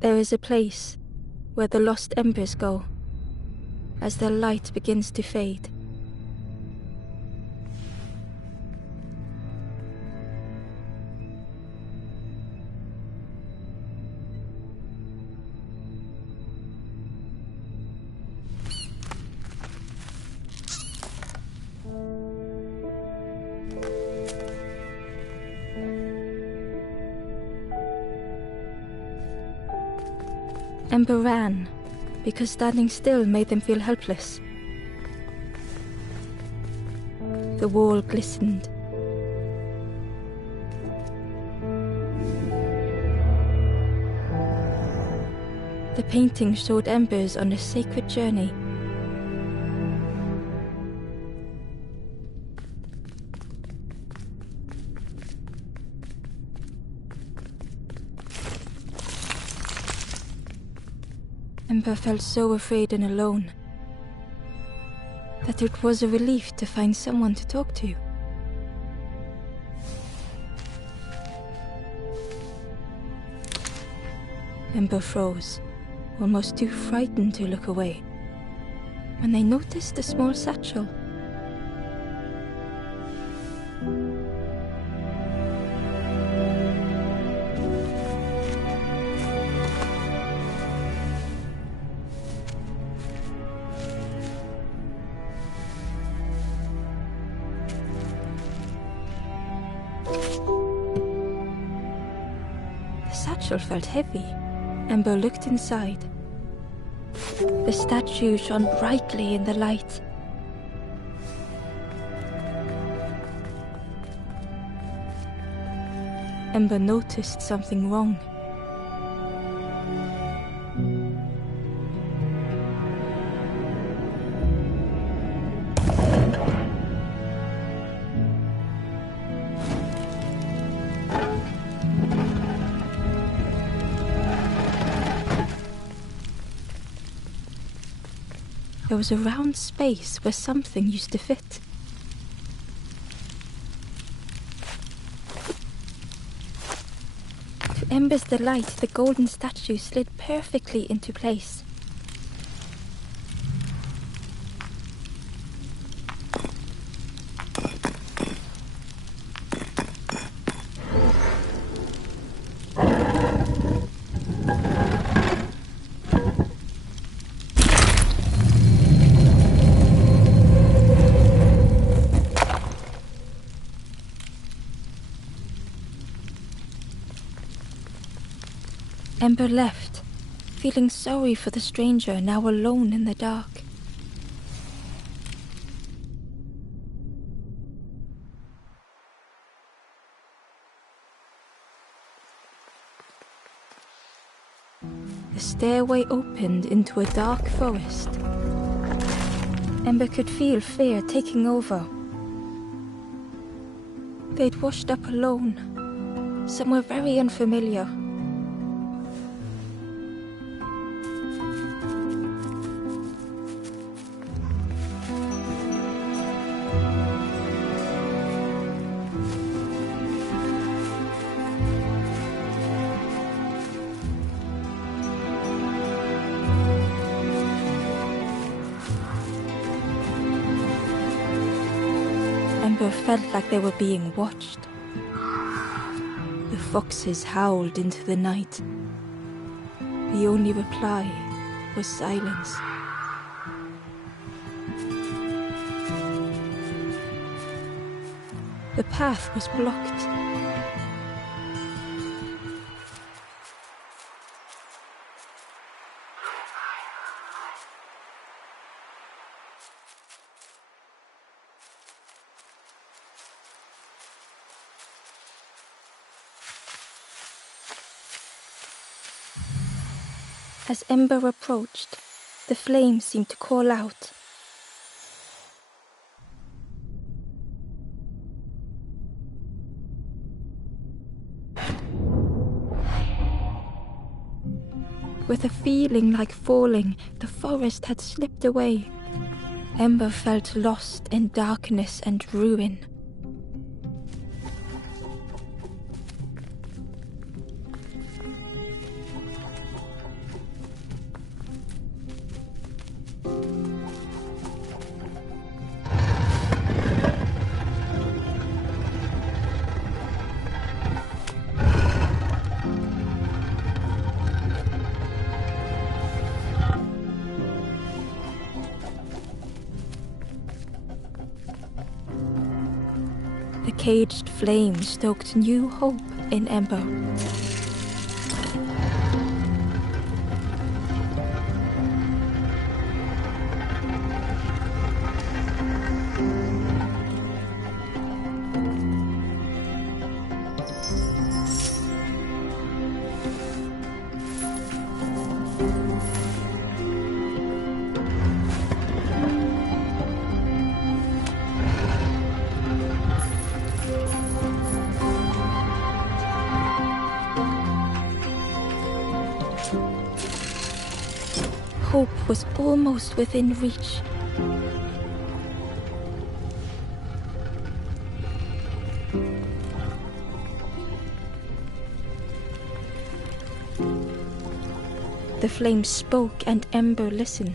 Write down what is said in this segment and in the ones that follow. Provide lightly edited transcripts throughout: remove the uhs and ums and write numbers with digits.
There is a place where the lost embers go as their light begins to fade. Ember ran, because standing still made them feel helpless. The wall glistened. The painting showed embers on a sacred journey. Ember felt so afraid and alone that it was a relief to find someone to talk to. Ember froze, almost too frightened to look away, when they noticed a small satchel. The satchel felt heavy. Ember looked inside. The statue shone brightly in the light. Ember noticed something wrong. There was a round space where something used to fit. To Ember's delight, the golden statue slid perfectly into place. Ember left, feeling sorry for the stranger now alone in the dark. The stairway opened into a dark forest. Ember could feel fear taking over. They'd washed up alone, somewhere very unfamiliar. Ember felt like they were being watched. The foxes howled into the night. The only reply was silence. The path was blocked. As Ember approached, the flames seemed to call out. With a feeling like falling, the forest had slipped away. Ember felt lost in darkness and ruin. caged flame stoked new hope in Ember. Hope was almost within reach. The flame spoke and Ember listened.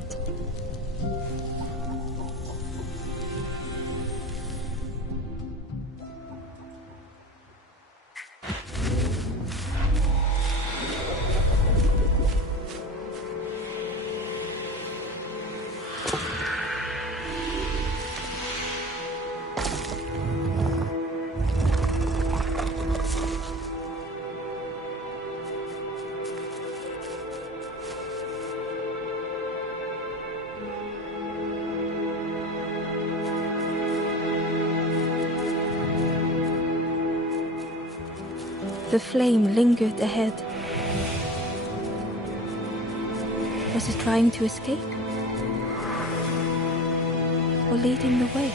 The flame lingered ahead. Was it trying to escape? Or leading the way?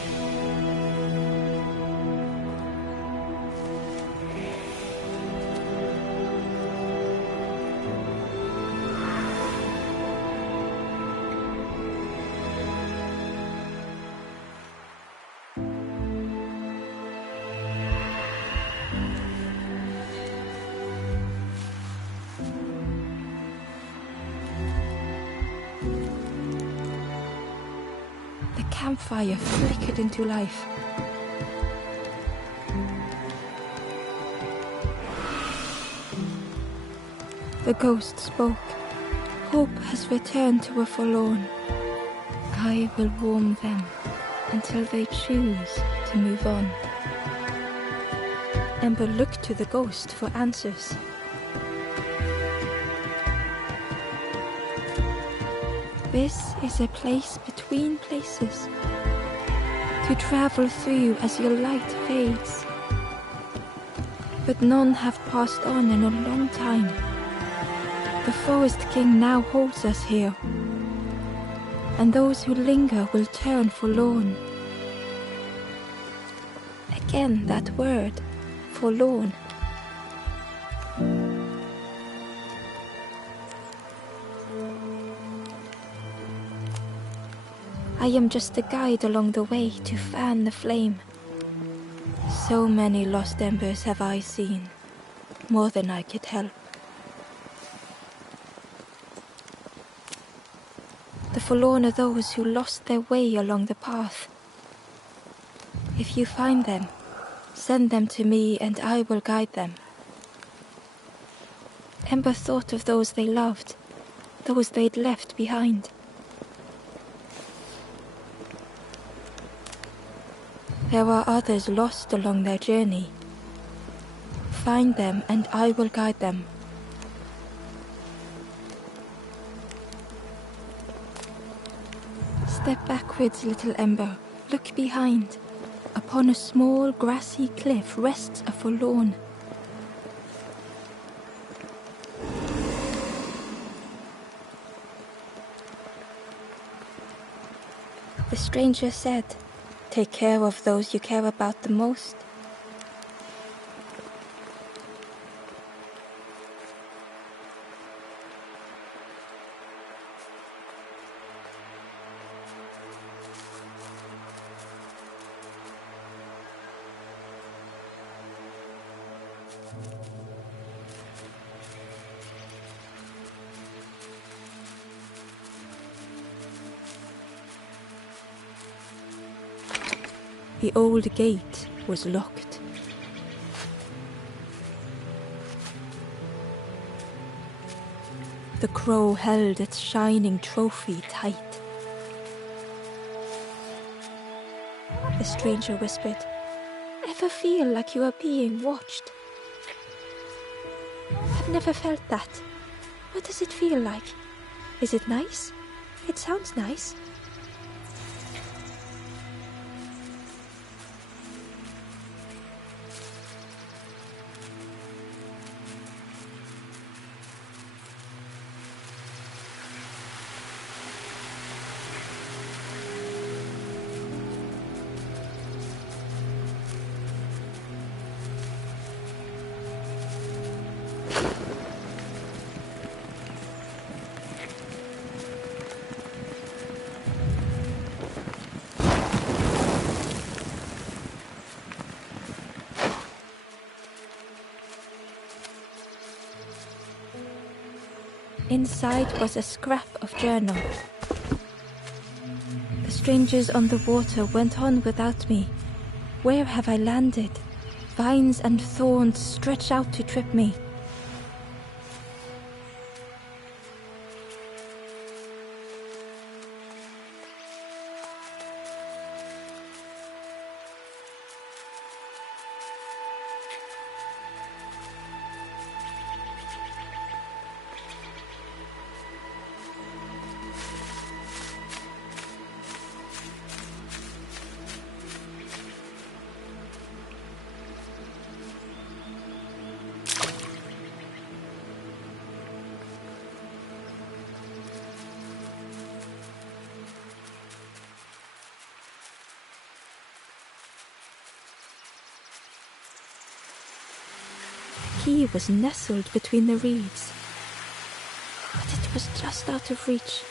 The campfire flickered into life. The ghost spoke. Hope has returned to a forlorn. I will warm them until they choose to move on. Ember looked to the ghost for answers. This is a place between places to travel through as your light fades. But none have passed on in a long time. The Forest King now holds us here, and those who linger will turn forlorn. Again that word, forlorn. I am just a guide along the way to fan the flame. So many lost embers have I seen, more than I could help. The forlorn are those who lost their way along the path. If you find them, send them to me and I will guide them. Ember thought of those they loved, those they'd left behind. There are others lost along their journey. Find them and I will guide them. Step backwards, little Ember. Look behind. Upon a small grassy cliff rests a forlorn. The stranger said, "Take care of those you care about the most." The old gate was locked. The crow held its shining trophy tight. The stranger whispered, "If ever feel like you are being watched? I've never felt that. What does it feel like? Is it nice? It sounds nice. Inside was a scrap of journal. The strangers on the water went on without me. Where have I landed? Vines and thorns stretch out to trip me. He was nestled between the reeds, but it was just out of reach.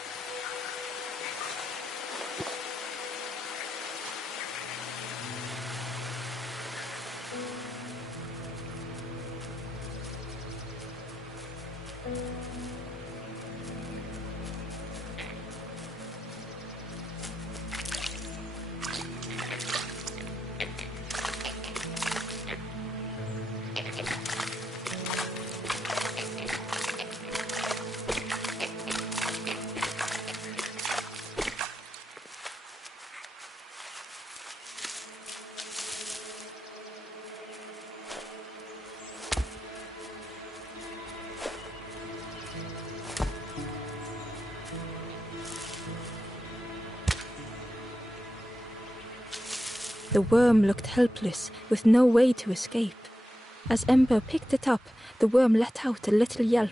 The worm looked helpless, with no way to escape. As Ember picked it up, the worm let out a little yelp.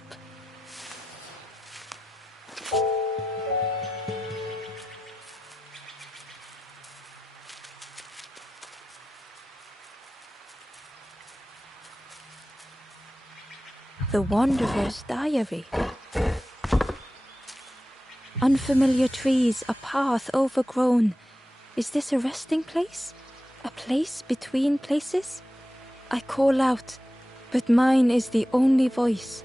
The Wanderer's Diary. Unfamiliar trees, a path overgrown. Is this a resting place? A place between places? I call out, but mine is the only voice.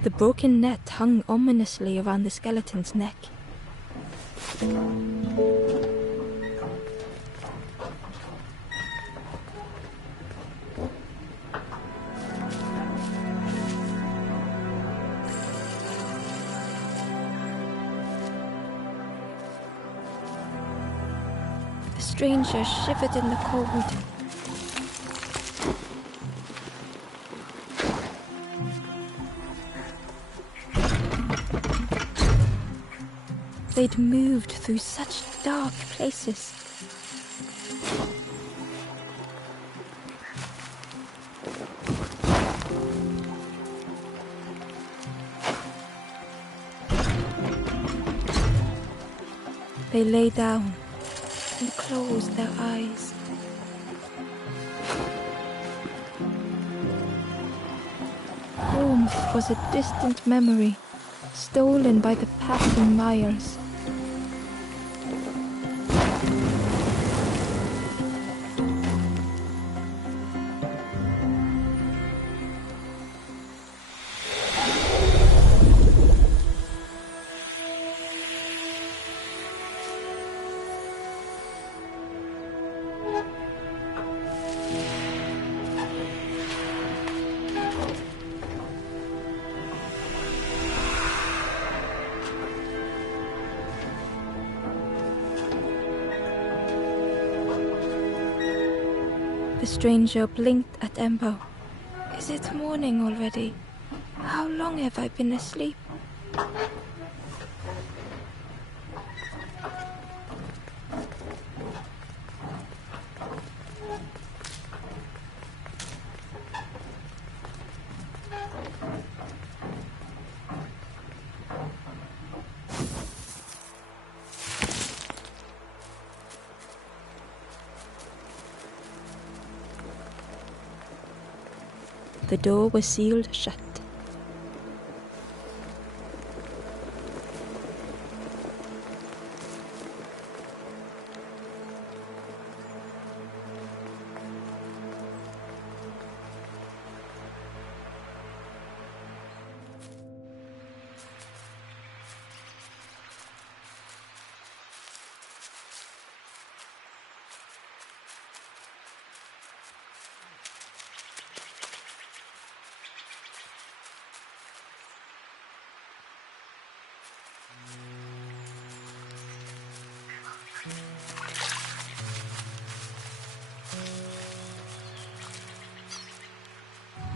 The broken net hung ominously around the skeleton's neck. The stranger shivered in the cold. They'd moved through such dark places. They lay down and closed their eyes. Home was a distant memory, stolen by the passing miles. The stranger blinked at Embo. Is it morning already? How long have I been asleep? The door was sealed shut.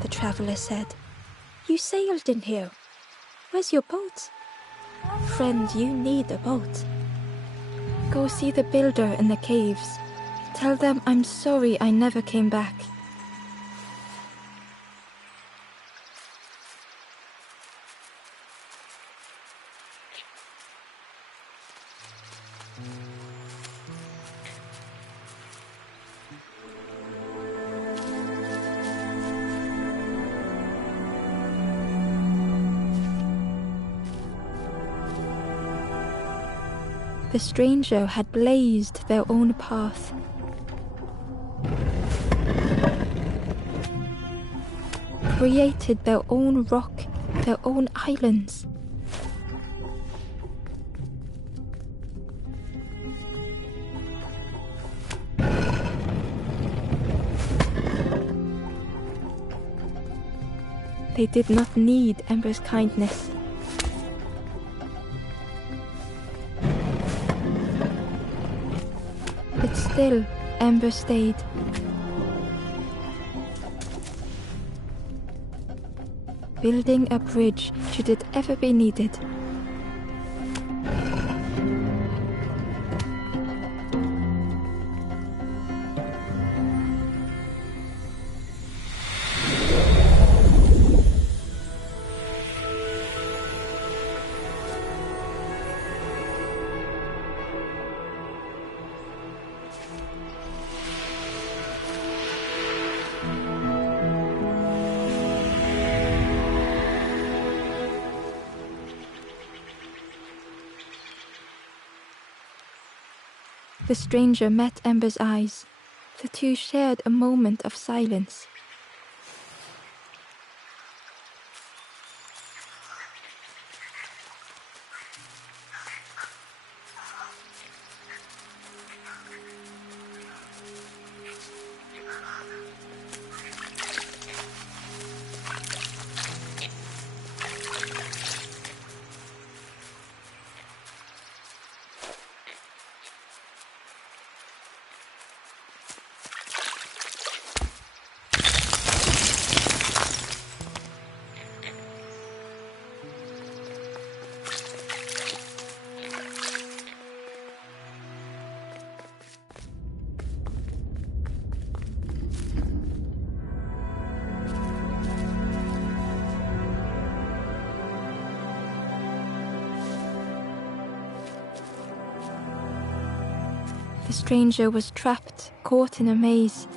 The traveler said, "You sailed in here. Where's your boat?" "Friend, you need a boat. Go see the builder in the caves. Tell them I'm sorry I never came back." The stranger had blazed their own path. Created their own rock, their own islands. They did not need Ember's kindness. But still, Ember stayed. Building a bridge should it ever be needed. The stranger met Ember's eyes. The two shared a moment of silence. The stranger was trapped, caught in a maze.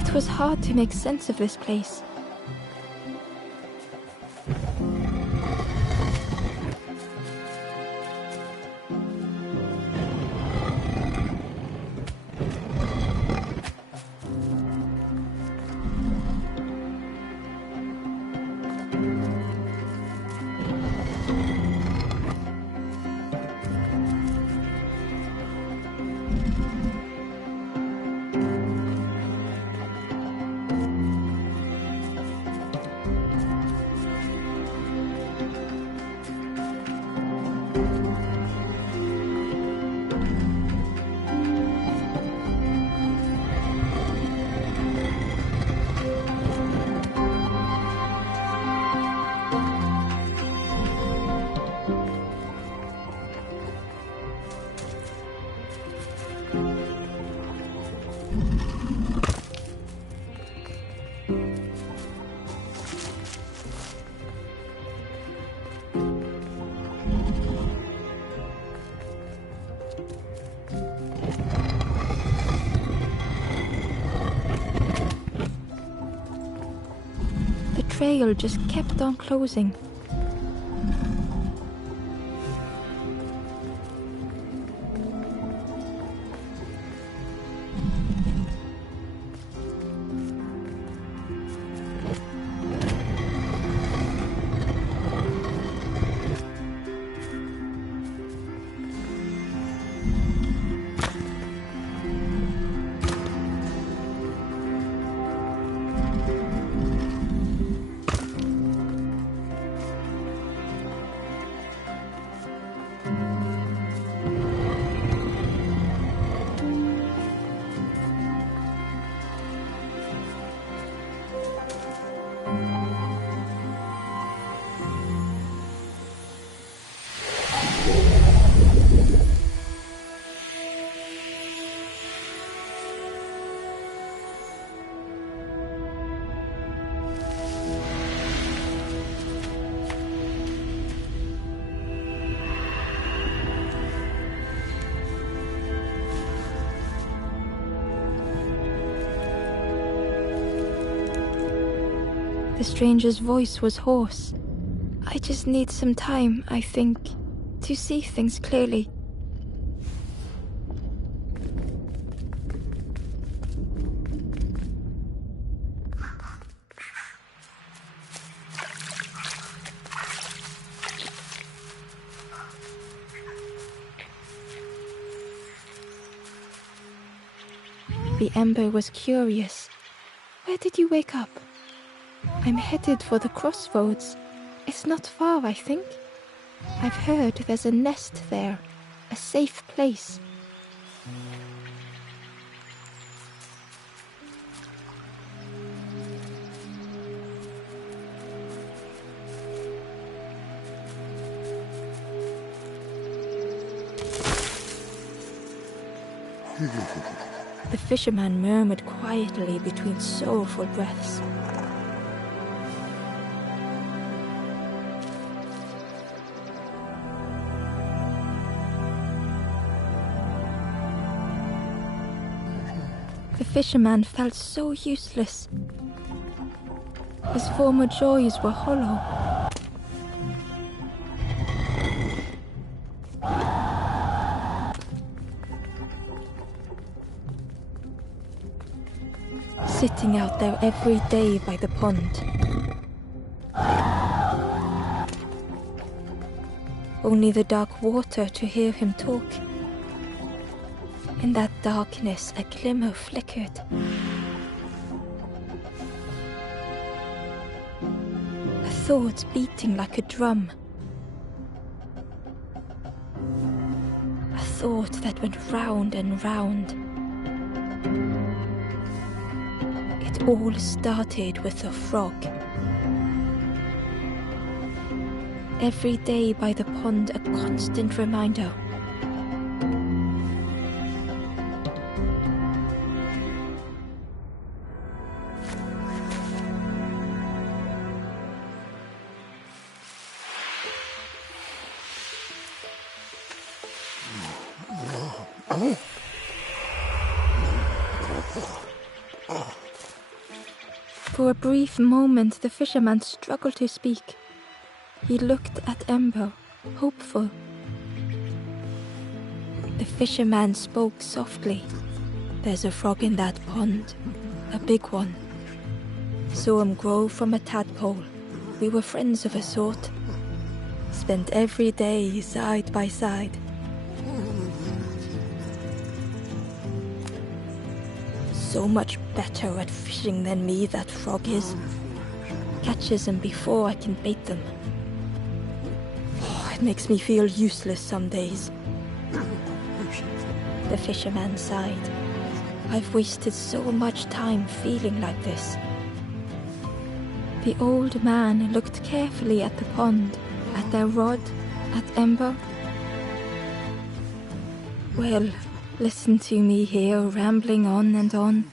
It was hard to make sense of this place. The trail just kept on closing. The stranger's voice was hoarse. I just need some time, I think, to see things clearly. The Ember was curious. Where did you wake up? I'm headed for the crossroads. It's not far, I think. I've heard there's a nest there, a safe place. The fisherman murmured quietly between soulful breaths. The fisherman felt so useless. His former joys were hollow. Sitting out there every day by the pond. Only the dark water to hear him talk. In that darkness, a glimmer flickered. A thought beating like a drum. A thought that went round and round. It all started with a frog. Every day by the pond, a constant reminder. For a brief moment, the fisherman struggled to speak. He looked at Ember, hopeful. The fisherman spoke softly. "There's a frog in that pond, a big one. Saw him grow from a tadpole. We were friends of a sort. Spent every day side by side. So much better at fishing than me, that frog is. Catches them before I can bait them. It makes me feel useless some days." The fisherman sighed. "I've wasted so much time feeling like this." The old man looked carefully at the pond, at their rod, at Ember. "Well, listen to me here, rambling on and on.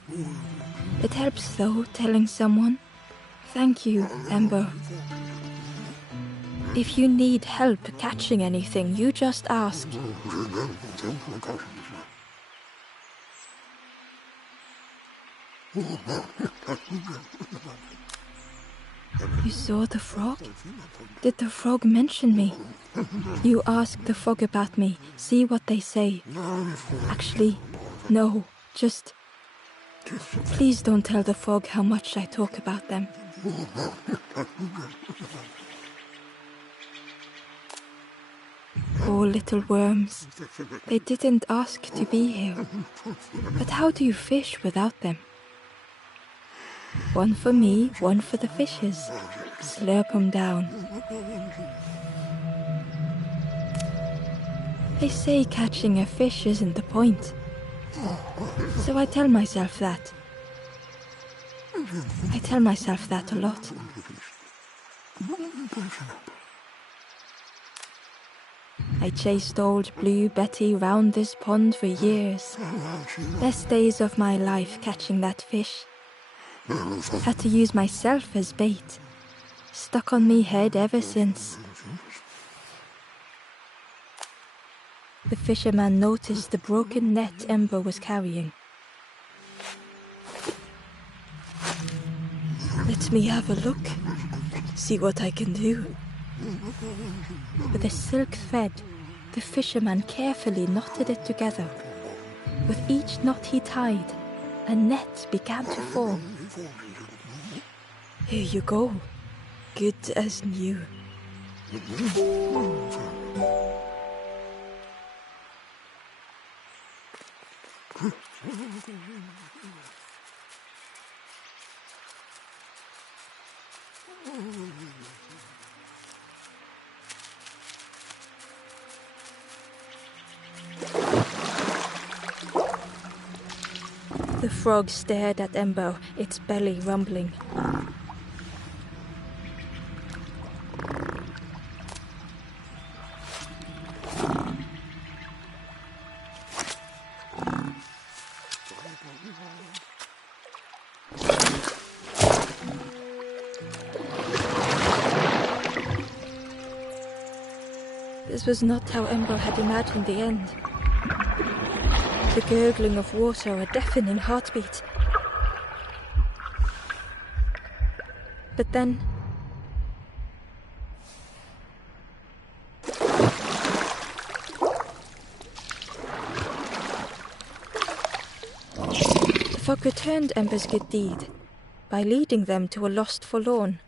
It helps, though, telling someone. Thank you, Ember. If you need help catching anything, you just ask." "You saw the frog? Did the frog mention me? You ask the frog about me, see what they say." "Actually, no, just... Please don't tell the frog how much I talk about them." Poor little worms. They didn't ask to be here. But how do you fish without them? One for me, one for the fishes. Slurp 'em down. They say catching a fish isn't the point. So I tell myself that. I tell myself that a lot. I chased old Blue Betty round this pond for years. Best days of my life catching that fish. Had to use myself as bait. Stuck on me head ever since. The fisherman noticed the broken net Ember was carrying. "Let me have a look. See what I can do." With a silk thread, the fisherman carefully knotted it together. With each knot he tied, a net began to form. "Here you go. Good as new." The frog stared at Embo, its belly rumbling. This was not how Ember had imagined the end. The gurgling of water, a deafening heartbeat. But then... the fog returned Ember's good deed by leading them to a lost forlorn.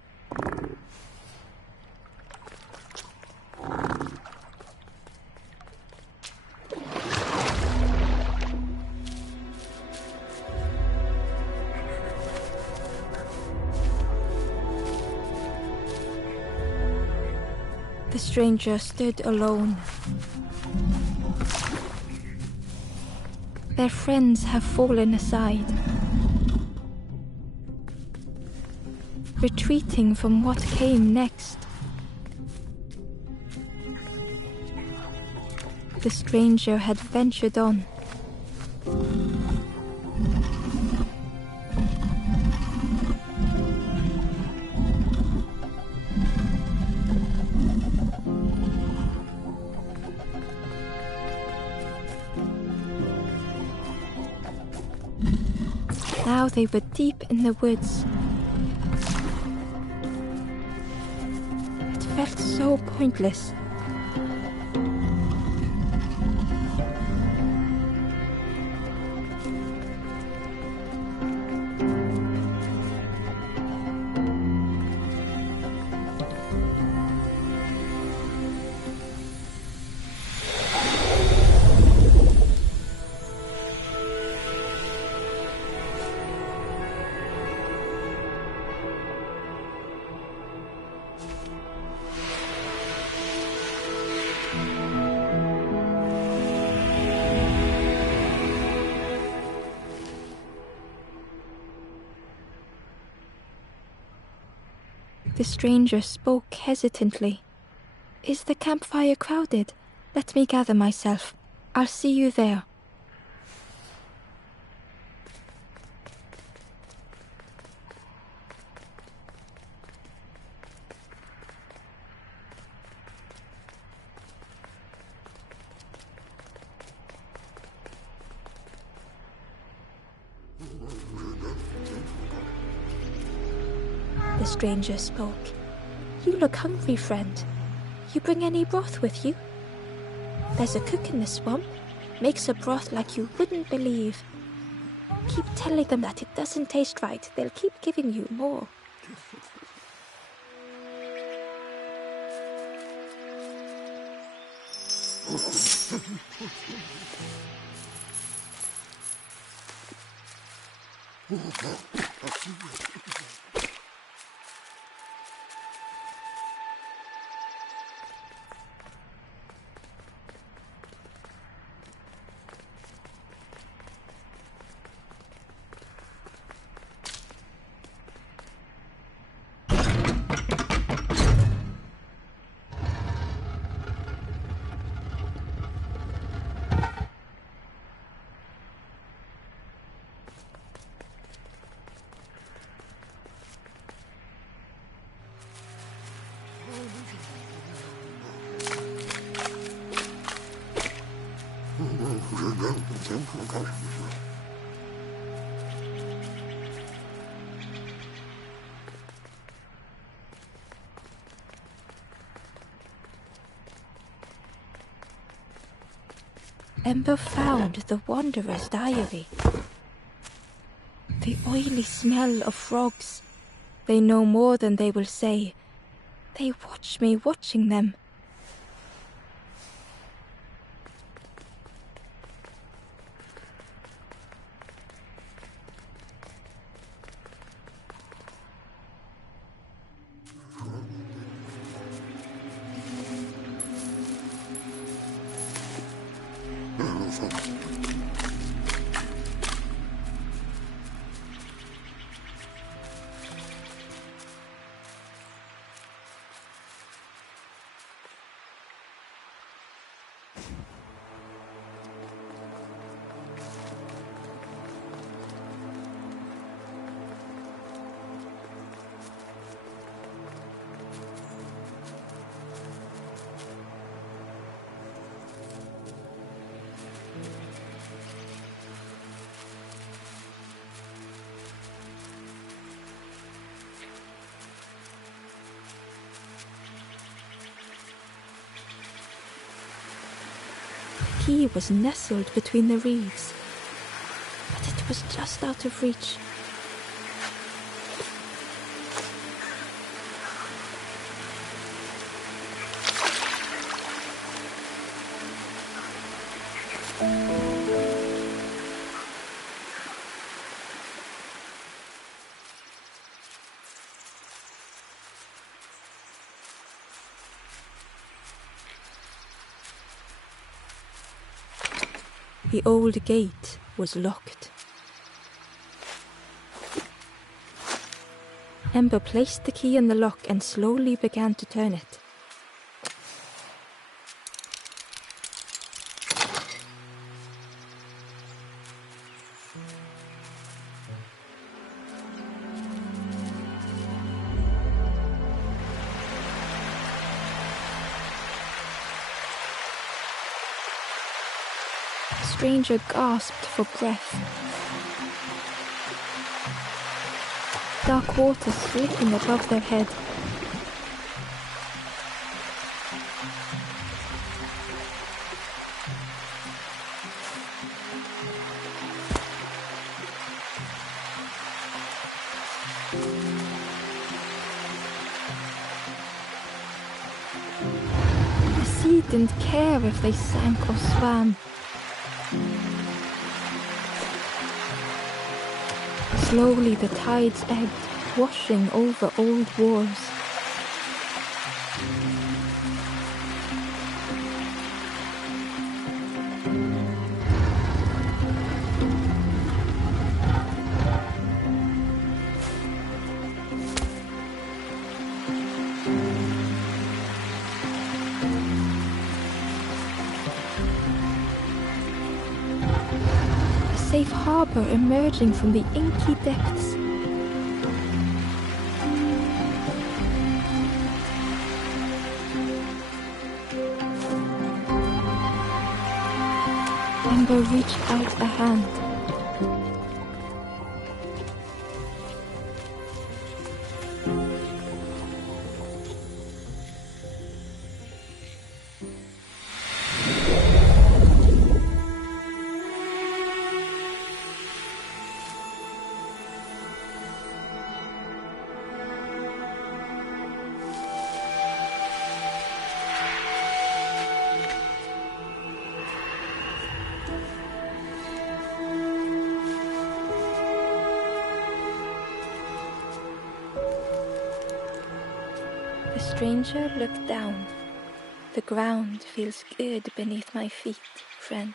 The stranger stood alone. Their friends have fallen aside, retreating from what came next. The stranger had ventured on. Now they were deep in the woods. It felt so pointless. The stranger spoke hesitantly. "Is the campfire crowded? Let me gather myself. I'll see you there." The stranger spoke. "You look hungry, friend. You bring any broth with you? There's a cook in the swamp. Makes a broth like you wouldn't believe. Keep telling them that it doesn't taste right. They'll keep giving you more." Ember found the Wanderer's diary. The oily smell of frogs. They know more than they will say. They watch me watching them. He was nestled between the reeds, but it was just out of reach. The old gate was locked. Ember placed the key in the lock and slowly began to turn it. stranger gasped for breath. Dark water slipping above their head. The sea didn't care if they sank or swam. Slowly the tides ebbed, washing over old wharves. A safe harbor emerging from the inky depths. Ember reached out a hand. The stranger looked down. The ground feels good beneath my feet, friend.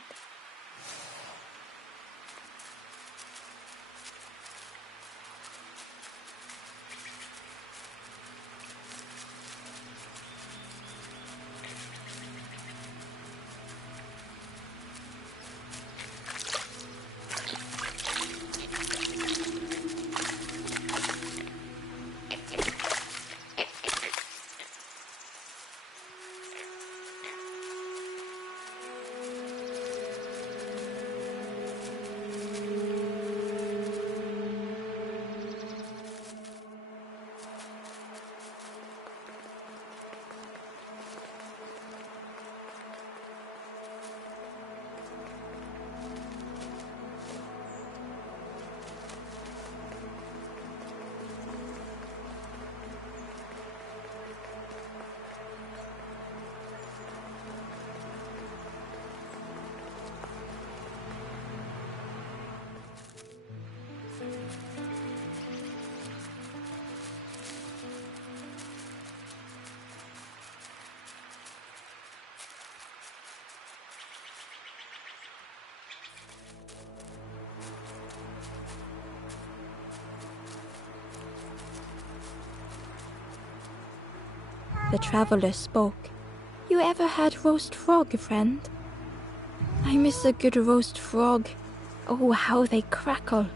The traveler spoke. You ever had roast frog, friend? I miss a good roast frog. Oh, how they crackle.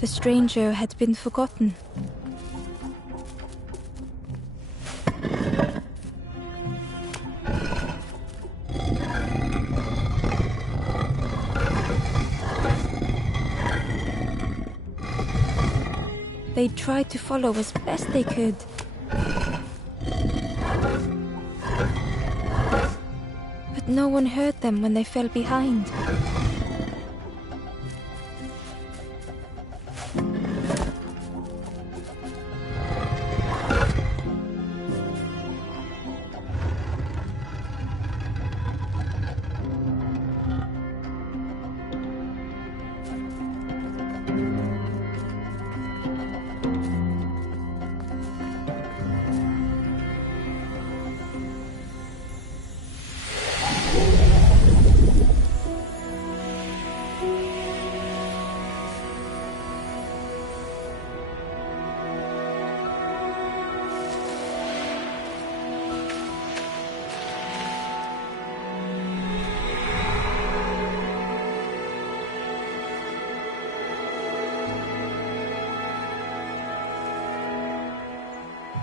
The stranger had been forgotten. They tried to follow as best they could. But no one heard them when they fell behind.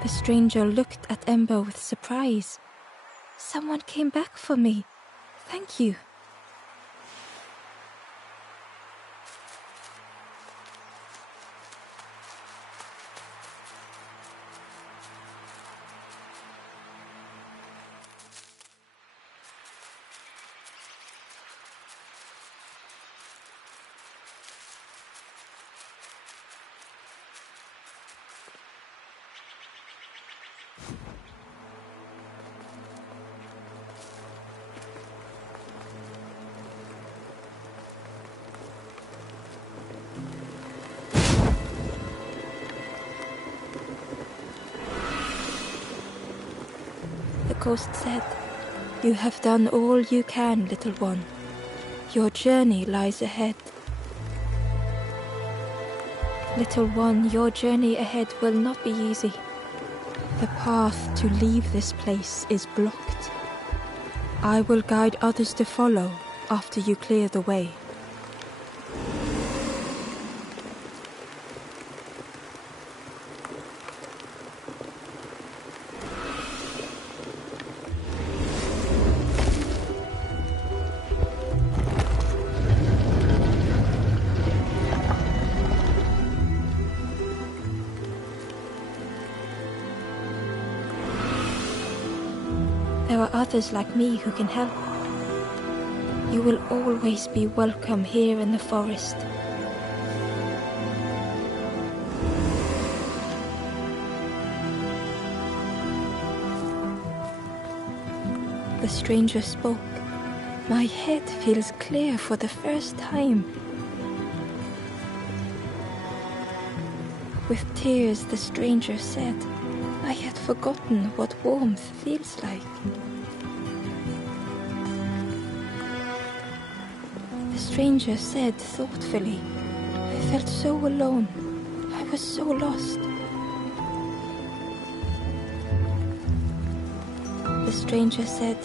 The stranger looked at Ember with surprise. Someone came back for me. Thank you. The ghost said, "You have done all you can, little one. Your journey lies ahead." Little one, your journey ahead will not be easy. The path to leave this place is blocked. I will guide others to follow after you clear the way. There are others like me who can help. You will always be welcome here in the forest. The stranger spoke. My head feels clear for the first time. With tears, the stranger said, I had forgotten what warmth feels like. The stranger said thoughtfully, I felt so alone. I was so lost. The stranger said,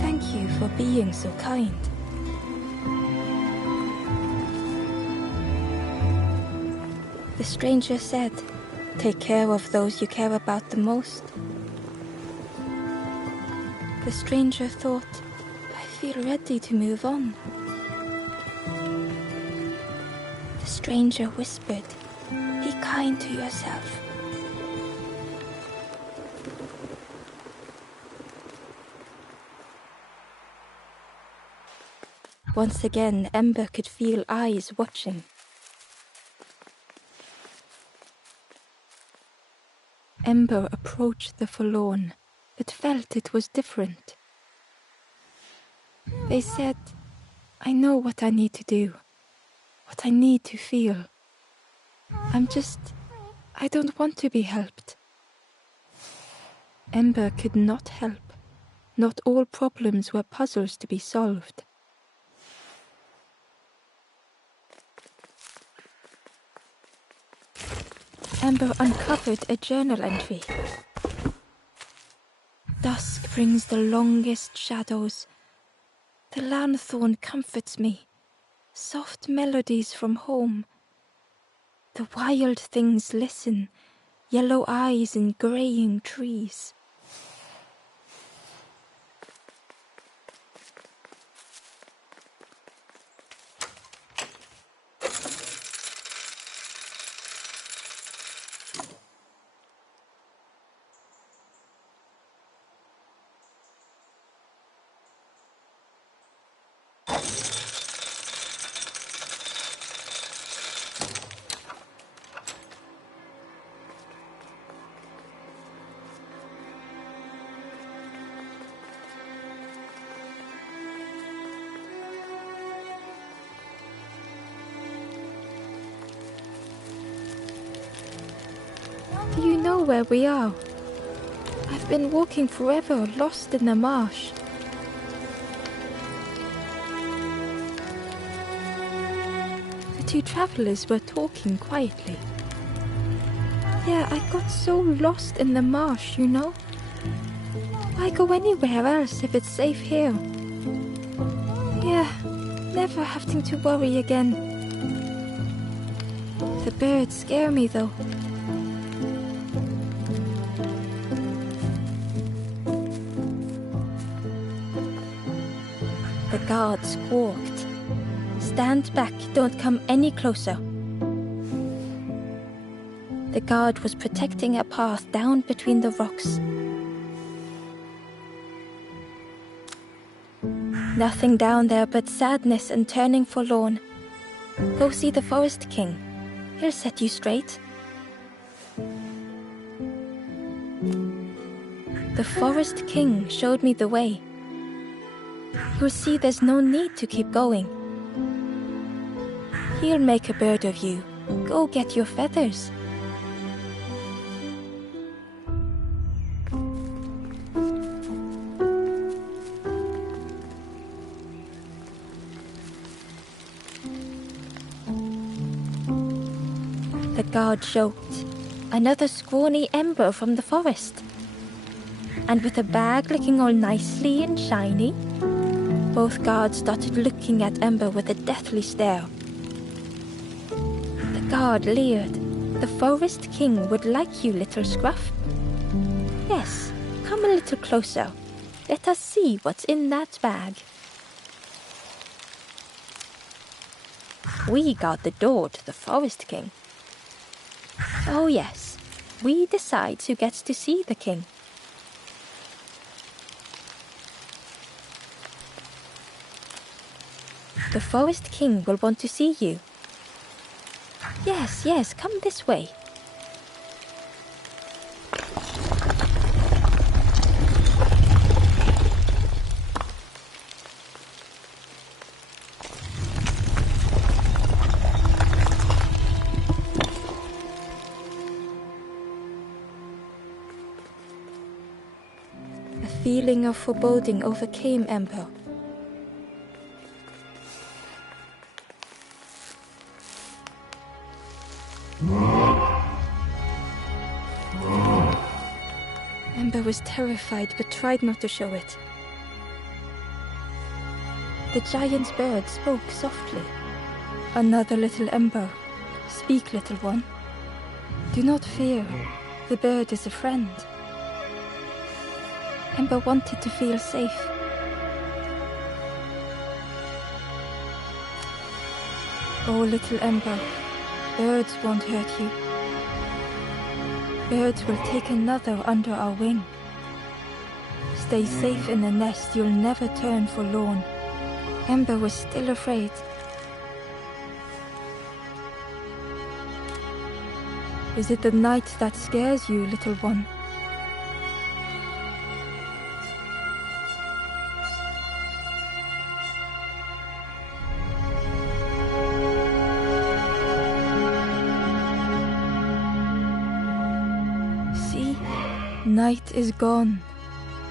thank you for being so kind. The stranger said, take care of those you care about the most. The stranger thought, I feel ready to move on. The stranger whispered, be kind to yourself. Once again, Ember could feel eyes watching. Ember approached the forlorn, but felt it was different. They said, I know what I need to do, what I need to feel. I don't want to be helped. Ember could not help. Not all problems were puzzles to be solved. Ember uncovered a journal entry. Dusk brings the longest shadows. The lanthorn comforts me. Soft melodies from home. The wild things listen, yellow eyes in greying trees. Do you know where we are? I've been walking forever, lost in the marsh. The two travelers were talking quietly. Yeah, I got so lost in the marsh, you know? Why go anywhere else if it's safe here? Yeah, never having to worry again. The birds scare me though. guard squawked. "Stand back, don't come any closer." The guard was protecting a path down between the rocks. Nothing down there but sadness and turning forlorn. Go see the Forest King. He'll set you straight. The Forest King showed me the way. You'll see there's no need to keep going. He'll make a bird of you. Go get your feathers. The guard joked. Another scrawny Ember from the forest. And with a bag looking all nicely and shiny. Both guards started looking at Ember with a deathly stare. The guard leered. The Forest King would like you, little scruff. Yes, come a little closer. Let us see what's in that bag. We guard the door to the Forest King. Oh yes, we decide who gets to see the king. The Forest King will want to see you. Yes, come this way. A feeling of foreboding overcame Ember. Ember was terrified but tried not to show it. The giant bird spoke softly. Another little Ember. Speak, little one. Do not fear. The bird is a friend. Ember wanted to feel safe. Oh, little Ember, birds won't hurt you. Birds will take another under our wing. Stay safe in the nest, you'll never turn forlorn. Ember was still afraid. Is it the night that scares you, little one? See, night is gone.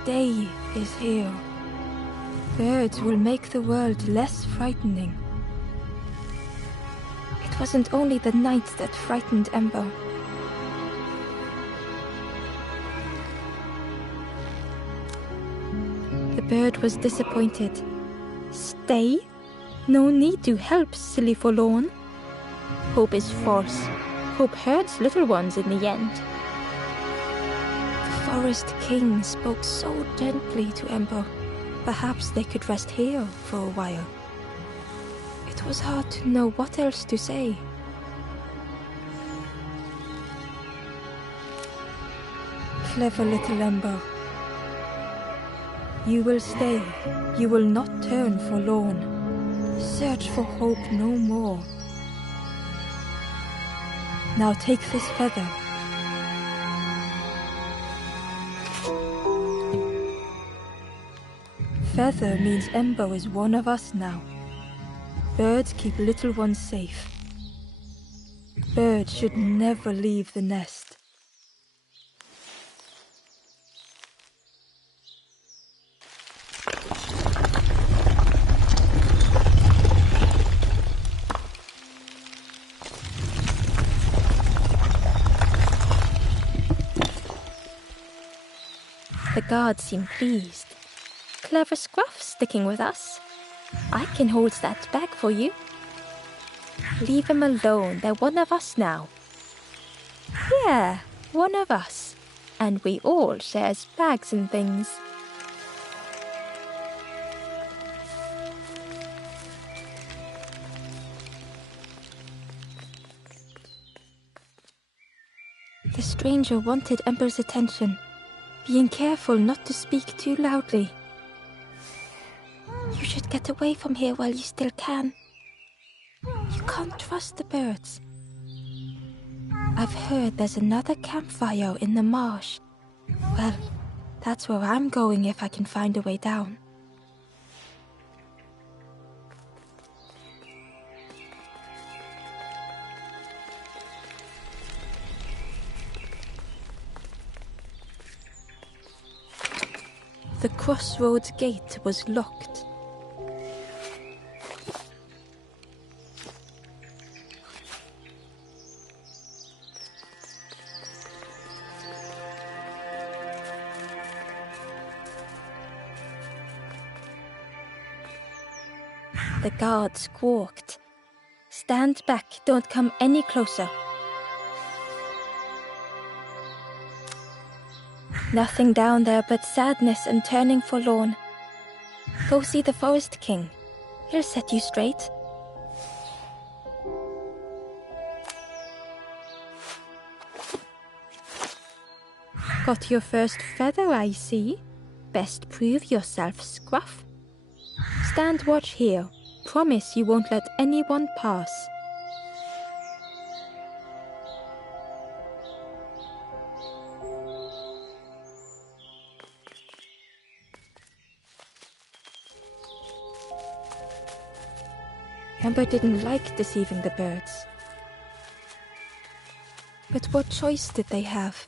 Day is here. Birds will make the world less frightening. It wasn't only the night that frightened Ember. The bird was disappointed. Stay? No need to help, silly forlorn. Hope is false. Hope hurts little ones in the end. The Forest King spoke so gently to Ember. Perhaps they could rest here for a while. It was hard to know what else to say. Clever little Ember. You will stay. You will not turn forlorn. Search for hope no more. Now take this feather. Feather means Ember is one of us now. Birds keep little ones safe. Birds should never leave the nest. The guard seemed pleased. Clever Scruff sticking with us. I can hold that bag for you. Leave them alone, they're one of us now. Yeah, one of us. And we all shares bags and things. The stranger wanted Ember's attention, being careful not to speak too loudly. You should get away from here while you still can. You can't trust the birds. I've heard there's another campfire in the marsh. Well, that's where I'm going if I can find a way down. The crossroads gate was locked. The guard squawked. Stand back, don't come any closer. Nothing down there but sadness and turning forlorn. Go see the Forest King. He'll set you straight. Got your first feather, I see. Best prove yourself, Scruff. Stand watch here. Promise you won't let anyone pass. Ember didn't like deceiving the birds. But what choice did they have?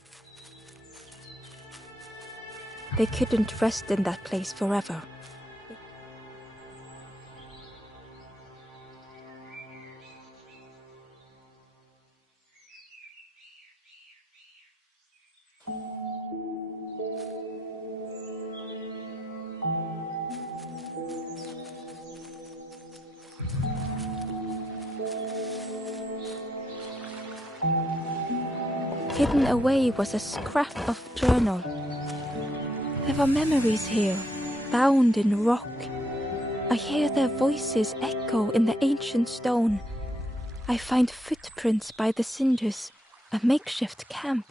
They couldn't rest in that place forever. Hidden away was a scrap of journal. There are memories here, bound in rock. I hear their voices echo in the ancient stone. I find footprints by the cinders, a makeshift camp.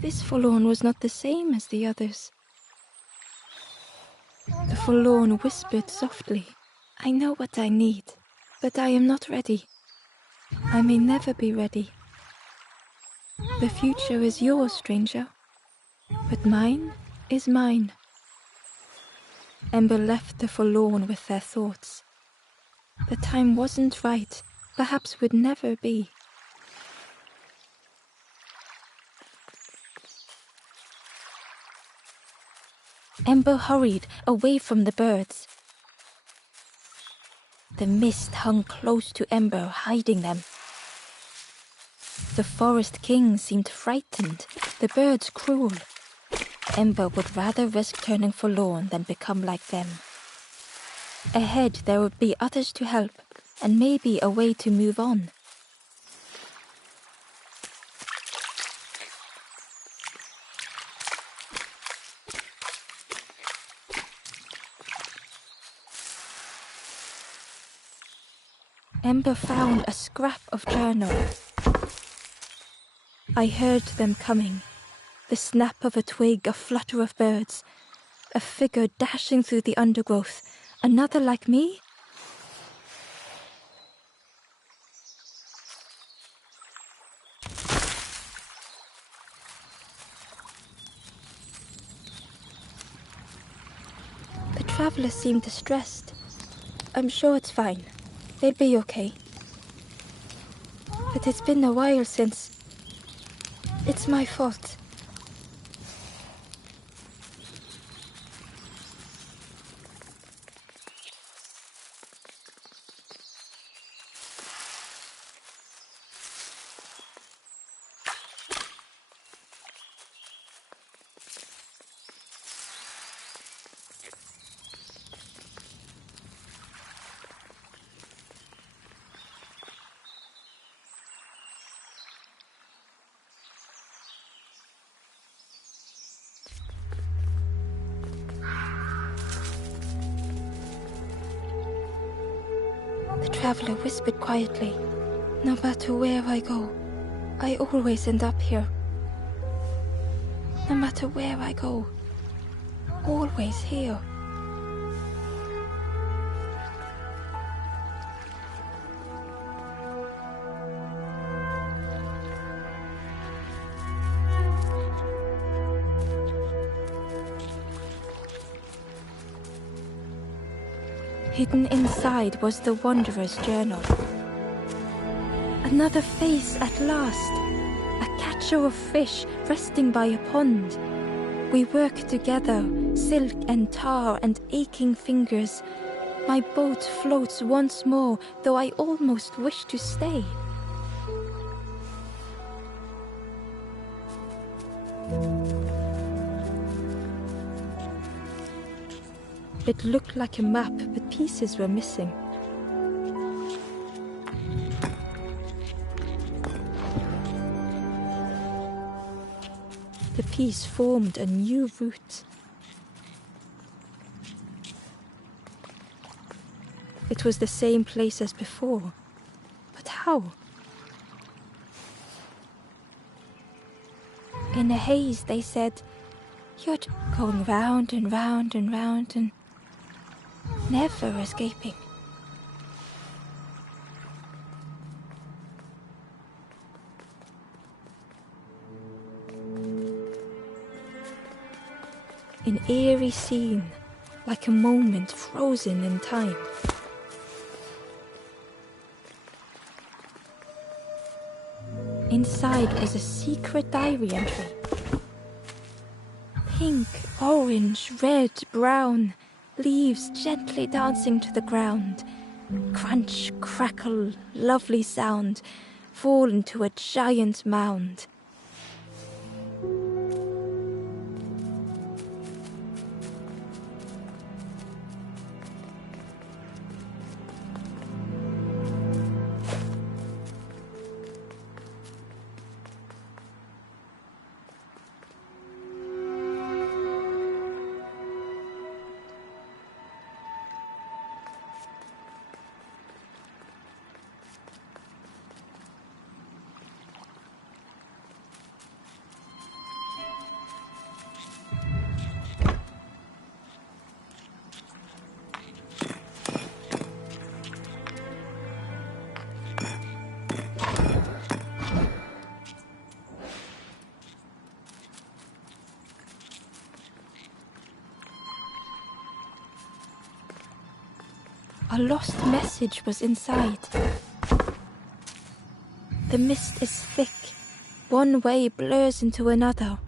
This forlorn was not the same as the others. The forlorn whispered softly, I know what I need, but I am not ready. I may never be ready. The future is yours, stranger, but mine is mine. Ember left the forlorn with their thoughts. The time wasn't right, perhaps would never be. Ember hurried away from the birds. The mist hung close to Ember, hiding them. The Forest King seemed frightened, the birds cruel. Ember would rather risk turning forlorn than become like them. Ahead there would be others to help, and maybe a way to move on. Ember found a scrap of journal. I heard them coming. The snap of a twig, a flutter of birds. A figure dashing through the undergrowth. Another like me? The traveler seemed distressed. I'm sure it's fine. They'll be okay. But it's been a while since... It's my fault. The traveler whispered quietly. No matter where I go, I always end up here. No matter where I go, always here. Hidden inside was the Wondrous Journal. Another face at last. A catcher of fish resting by a pond. We work together, silk and tar and aching fingers. My boat floats once more, though I almost wish to stay. It looked like a map, but pieces were missing. The piece formed a new route. It was the same place as before, but how? In a haze, they said, "You're going round and round and round and never escaping." An eerie scene, like a moment frozen in time. Inside was a secret diary entry. Pink, orange, red, brown, leaves gently dancing to the ground. Crunch, crackle, lovely sound, fall into a giant mound. A lost message was inside. The mist is thick. One way blurs into another.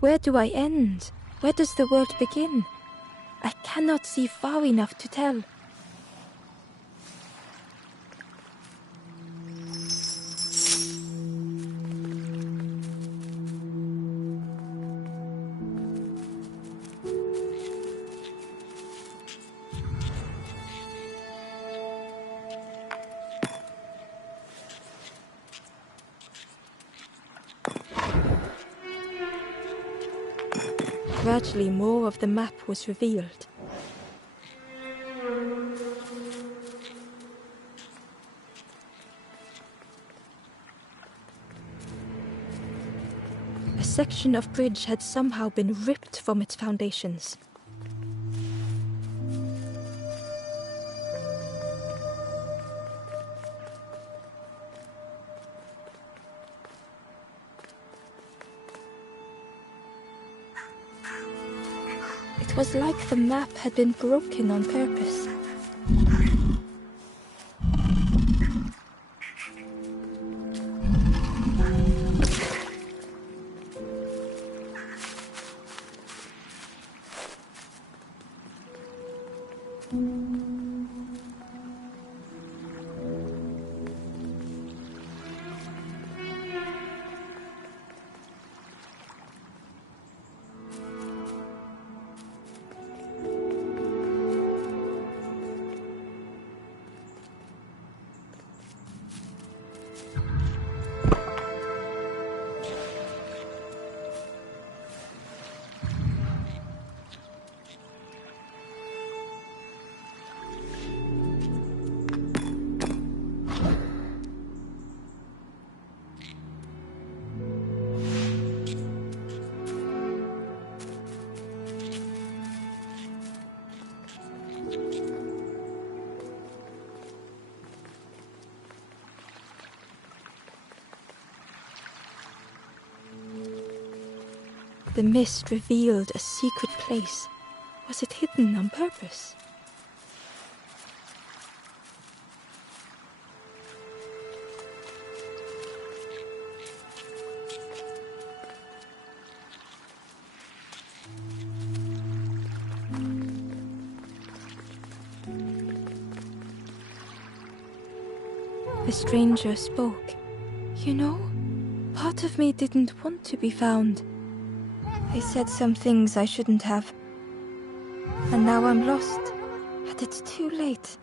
Where do I end? Where does the world begin? I cannot see far enough to tell. Gradually, more of the map was revealed. A section of bridge had somehow been ripped from its foundations. It was like the map had been broken on purpose. The mist revealed a secret place. Was it hidden on purpose? The stranger spoke. You know, part of me didn't want to be found. I said some things I shouldn't have. And now I'm lost, and it's too late.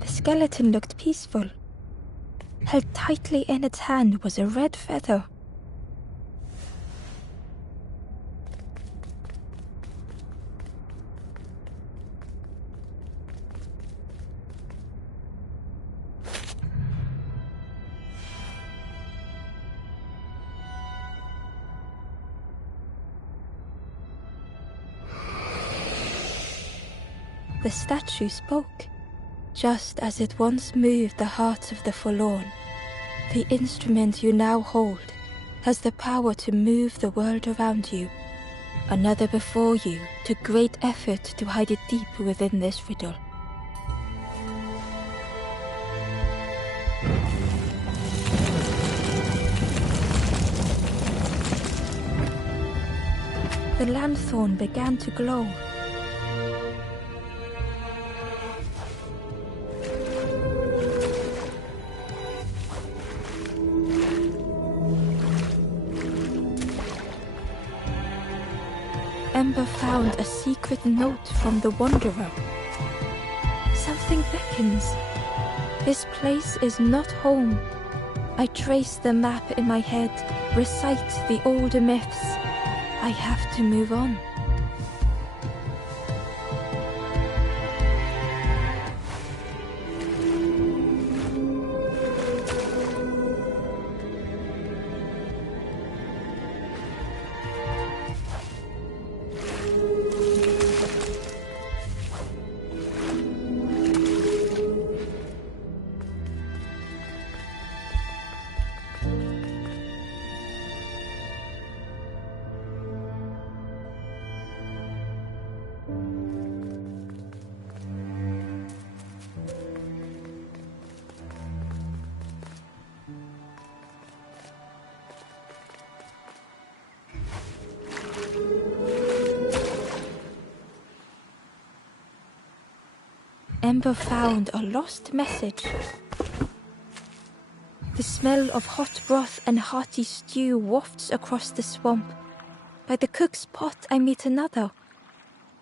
The skeleton looked peaceful. Held tightly in its hand was a red feather. The statue spoke. Just as it once moved the hearts of the forlorn, the instrument you now hold has the power to move the world around you. Another before you took great effort to hide it deep within this riddle. The lanthorn began to glow. Ember found a secret note from the Wanderer. Something beckons. This place is not home. I trace the map in my head, recite the older myths. I have to move on. Ember found a lost message. The smell of hot broth and hearty stew wafts across the swamp. By the cook's pot I meet another.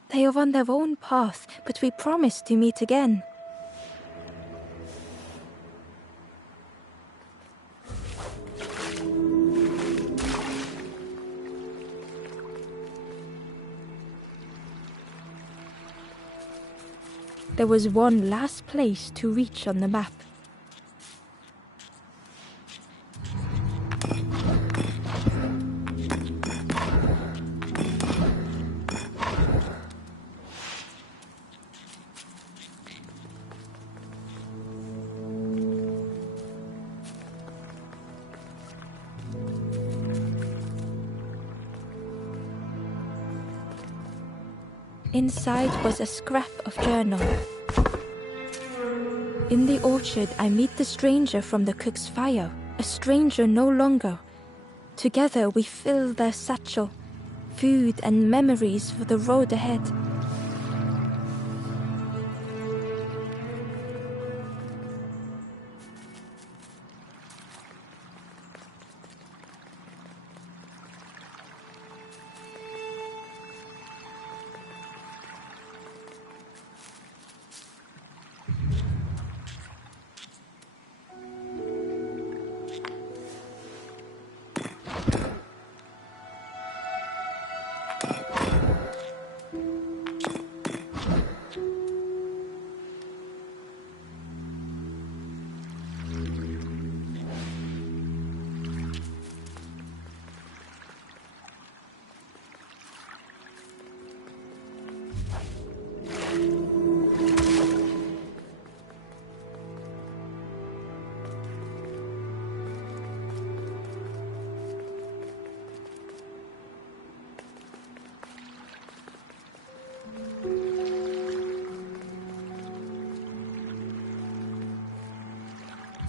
They are on their own path, but we promise to meet again. There was one last place to reach on the map. Inside was a scrap of journal. In the orchard, I meet the stranger from the cook's fire, a stranger no longer. Together we fill their satchel, food and memories for the road ahead.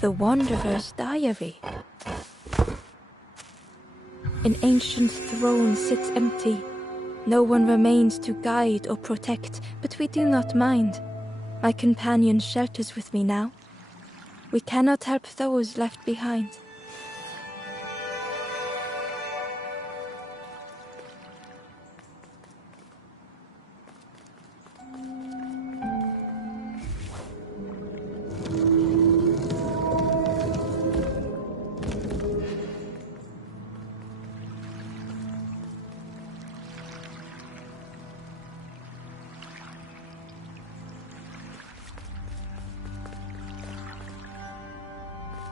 The Wanderer's Diary. An ancient throne sits empty. No one remains to guide or protect, but we do not mind. My companion shelters with me now. We cannot help those left behind.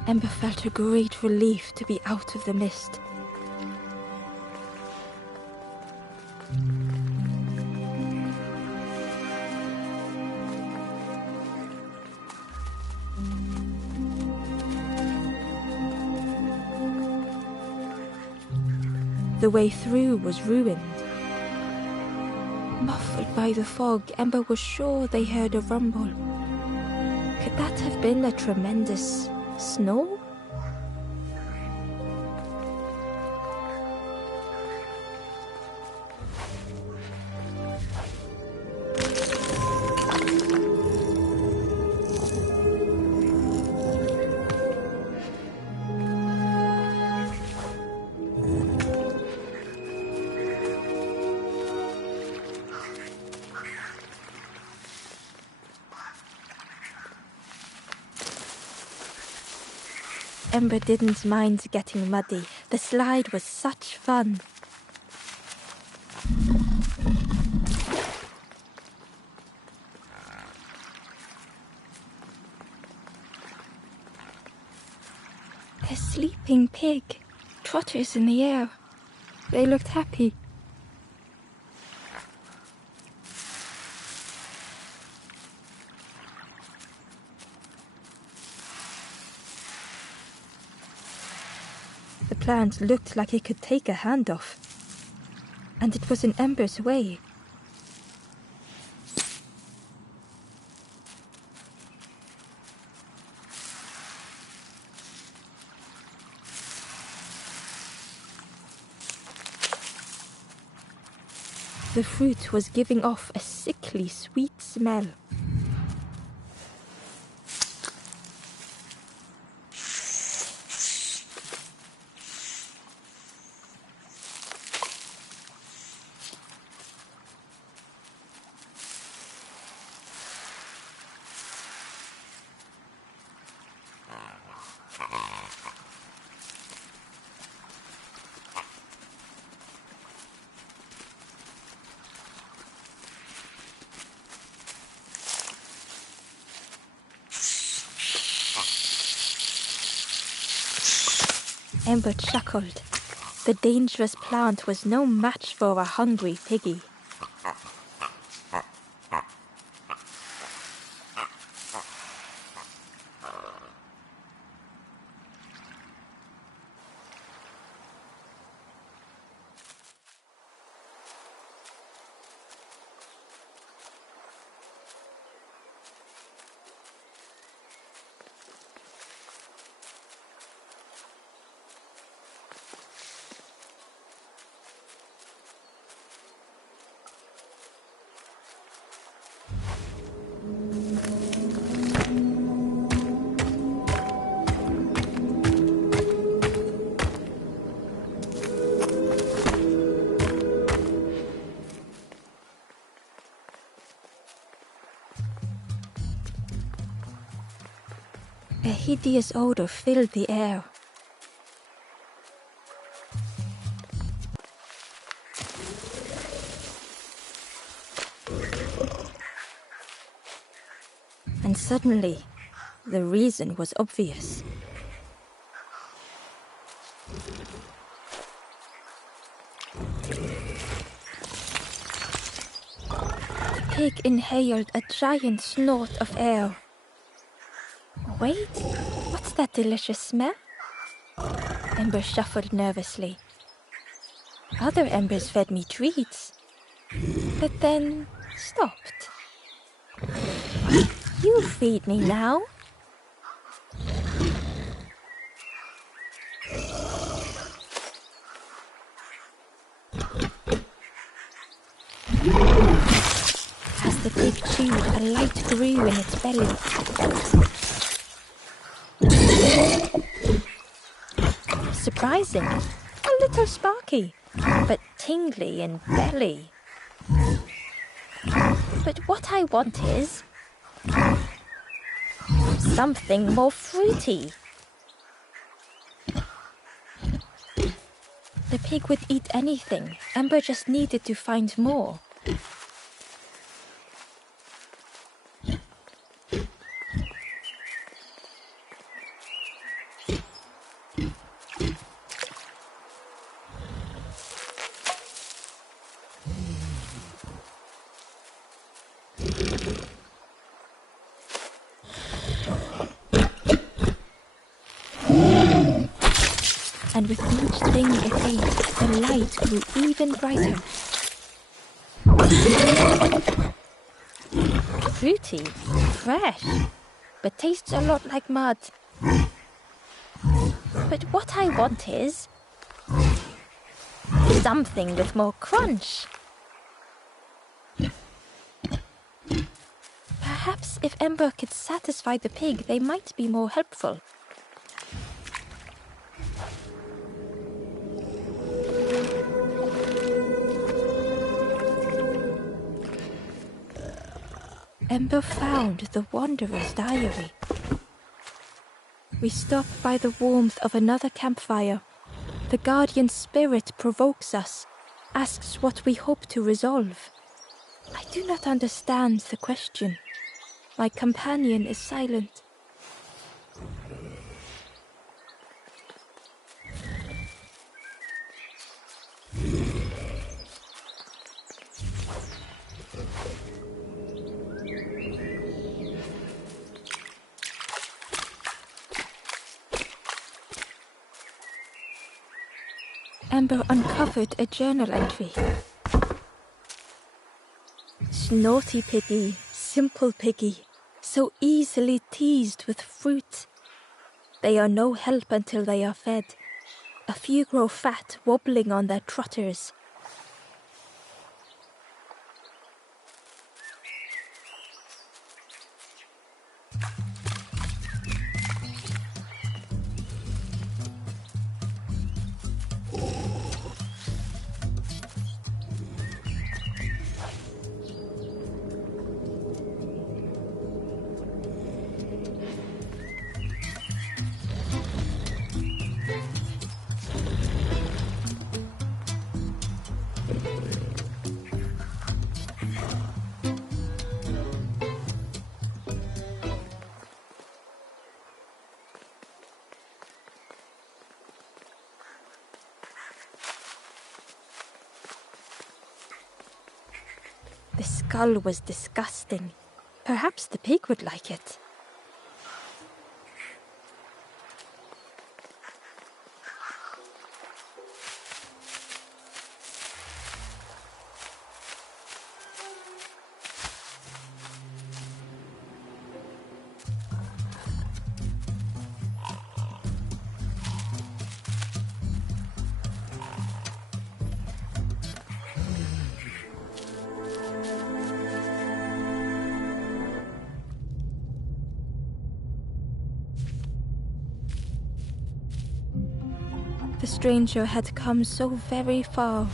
Ember felt a great relief to be out of the mist. The way through was ruined. Muffled by the fog, Ember was sure they heard a rumble. Could that have been a tremendous snow? Ember didn't mind getting muddy. The slide was such fun. A sleeping pig, trotters in the air. They looked happy. The plant looked like it could take a hand off. And it was in Ember's way. The fruit was giving off a sickly sweet smell. Ember chuckled. The dangerous plant was no match for a hungry piggy. hideous odor filled the air. And suddenly, the reason was obvious. The pig inhaled a giant snort of air. Wait, what's that delicious smell? Ember shuffled nervously. Other embers fed me treats, but then stopped. You feed me now. As the pig chewed, a light grew in its belly. Surprising, a little sparky, but tingly in belly. But what I want is something more fruity. The pig would eat anything. Ember just needed to find more. And with each thing it ate, the light grew even brighter. Fruity, fresh, but tastes a lot like mud. But what I want is something with more crunch. Perhaps if Ember could satisfy the pig, they might be more helpful. Ember found the Wanderer's diary. We stop by the warmth of another campfire. The guardian spirit provokes us, asks what we hope to resolve. I do not understand the question. My companion is silent. Ember uncovered a journal entry. Snotty piggy, simple piggy, so easily teased with fruit. They are no help until they are fed. A few grow fat, wobbling on their trotters. The skull was disgusting. Perhaps the pig would like it. The stranger had come so very far.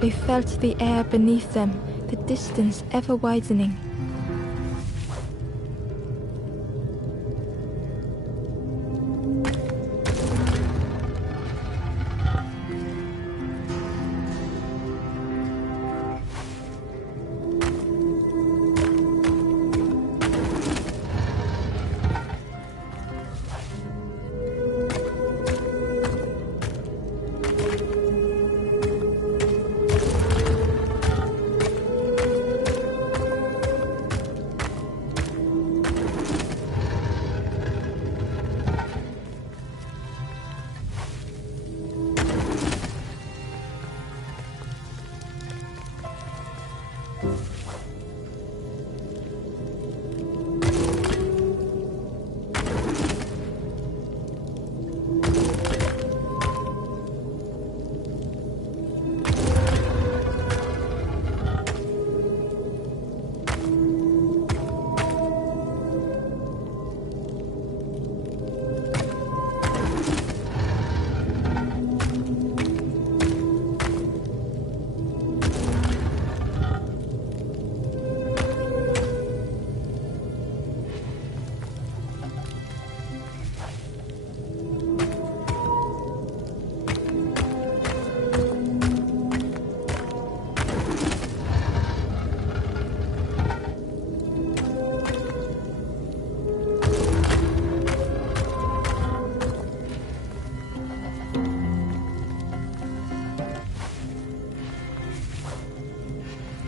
They felt the air beneath them, the distance ever widening.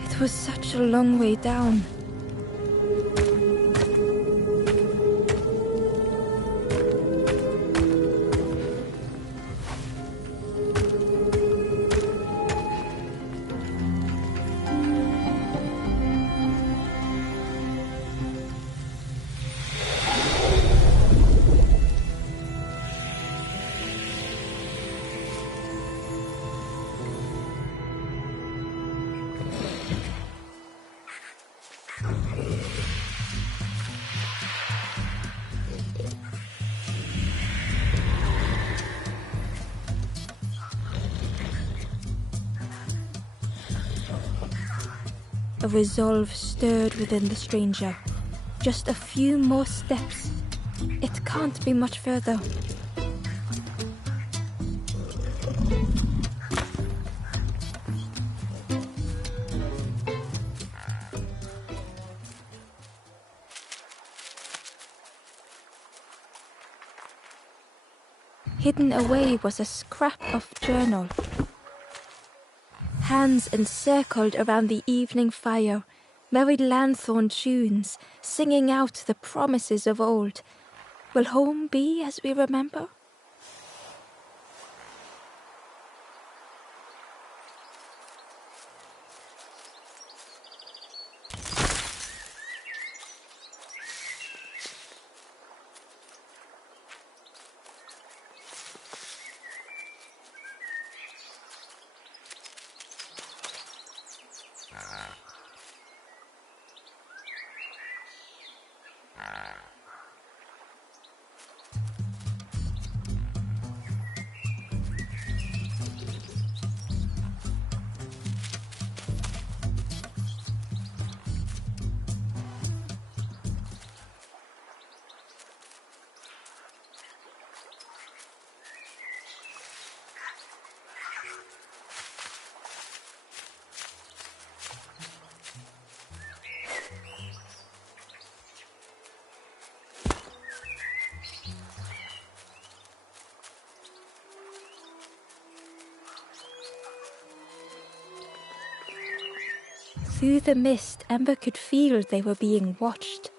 It was such a long way down. A resolve stirred within the stranger. Just a few more steps. It can't be much further. Hidden away was a scrap of journal. Hands encircled around the evening fire, merry lanthorn tunes, singing out the promises of old. Will home be as we remember? Through the mist, Ember could feel they were being watched.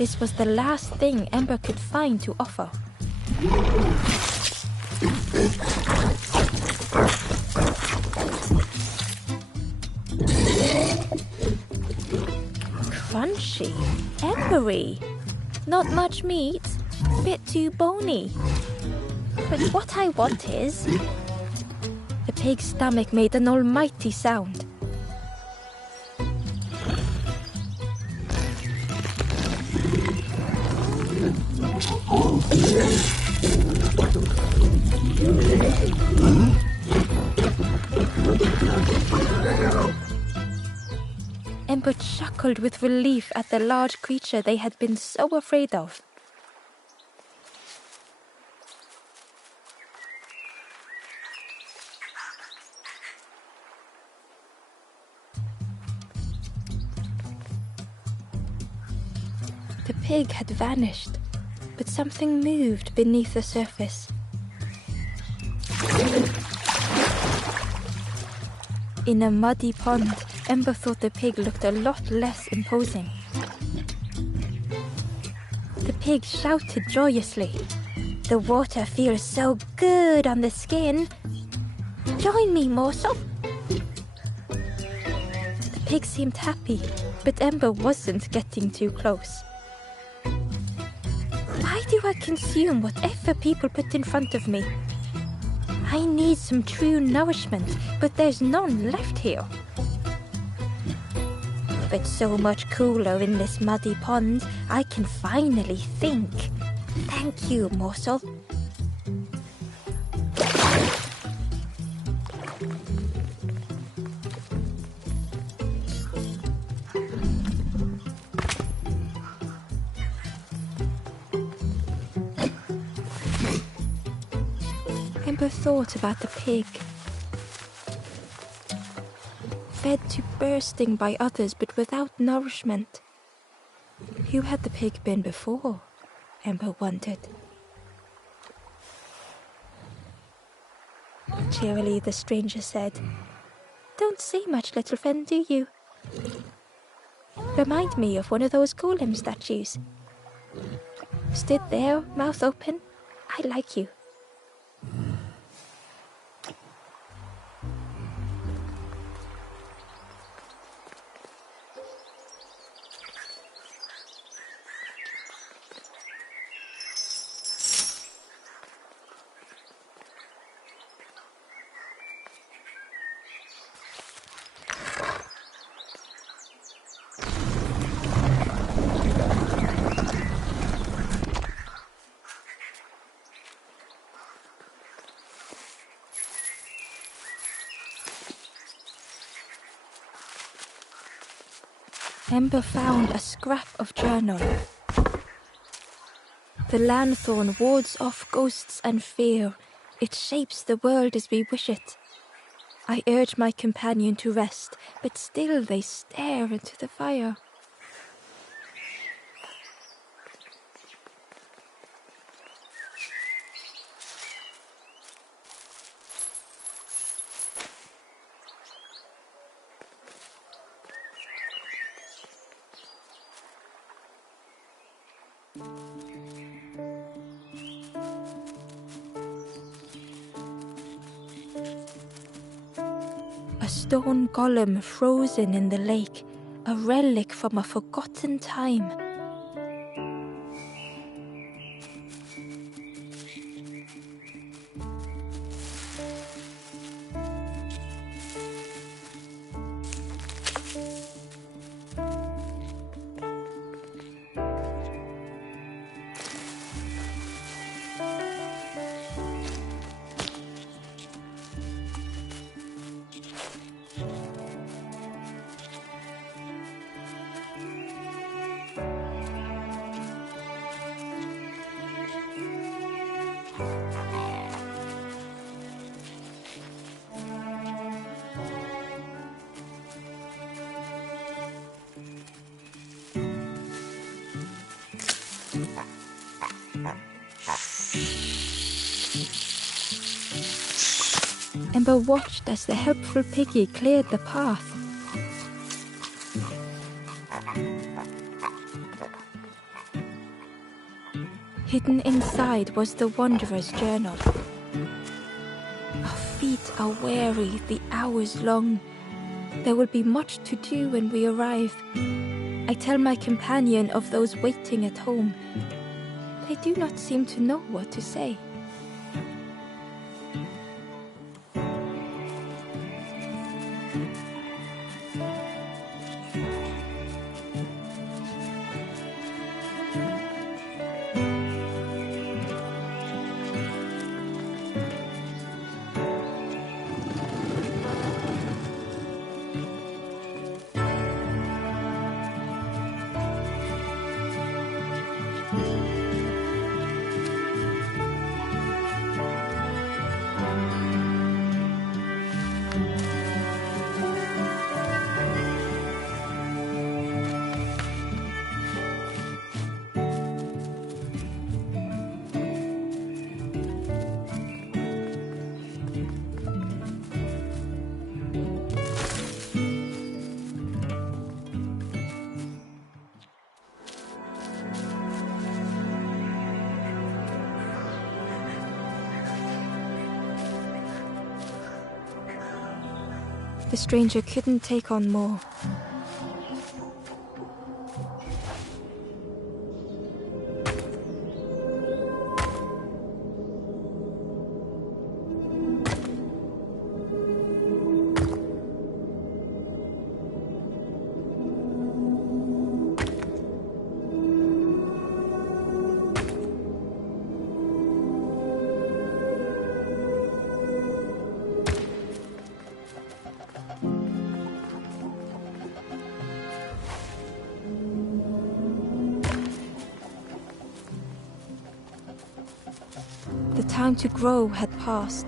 This was the last thing Ember could find to offer. Crunchy, embery, not much meat, bit too bony. But what I want is... The pig's stomach made an almighty sound. Ember chuckled with relief at the large creature they had been so afraid of. The pig had vanished, but something moved beneath the surface. In a muddy pond, Ember thought the pig looked a lot less imposing. The pig shouted joyously. The water feels so good on the skin. Join me, morsel. The pig seemed happy, but Ember wasn't getting too close. Why do I consume whatever people put in front of me? I need some true nourishment, but there's none left here. But so much cooler in this muddy pond, I can finally think. Thank you, morsel. Ember thought about the pig. Fed to bursting by others, but without nourishment. Who had the pig been before? Ember wondered. Cheerily, the stranger said, "Don't say much, little friend, do you? Remind me of one of those golem statues. Stood there, mouth open. I like you." Ember found a scrap of journal. The lanthorn wards off ghosts and fear. It shapes the world as we wish it. I urge my companion to rest, but still they stare into the fire. A stone golem frozen in the lake, a relic from a forgotten time. Ember watched as the helpful piggy cleared the path. Hidden inside was the Wondrous Journal. Our feet are weary, the hours long. There will be much to do when we arrive. I tell my companion of those waiting at home. They do not seem to know what to say. The stranger couldn't take on more. The time to grow had passed.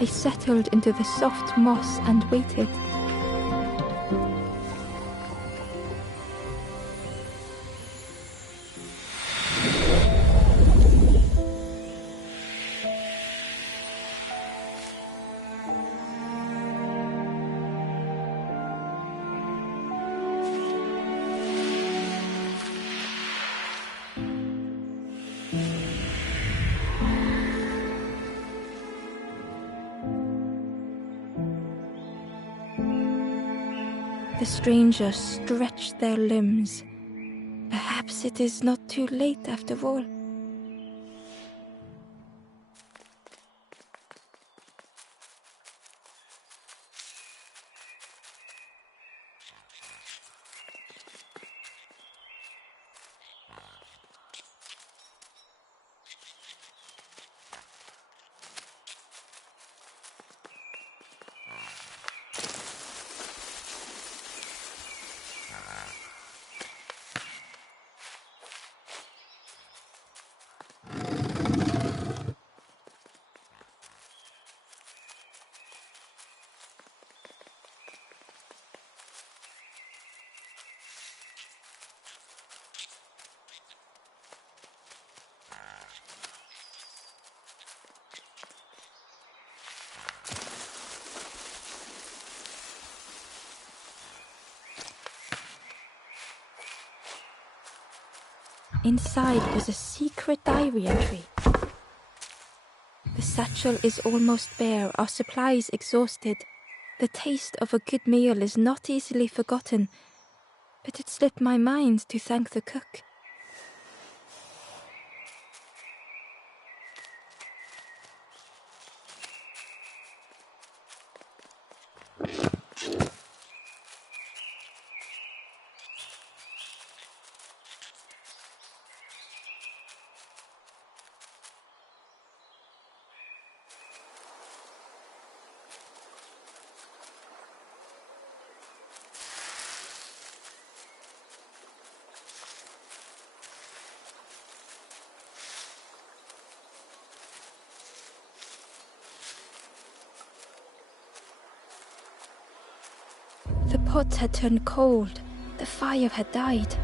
I settled into the soft moss and waited. The strangers stretched their limbs. Perhaps it is not too late after all. Inside was a secret diary entry. The satchel is almost bare, our supplies exhausted. The taste of a good meal is not easily forgotten, but it slipped my mind to thank the cook. pot had turned cold. The fire had died.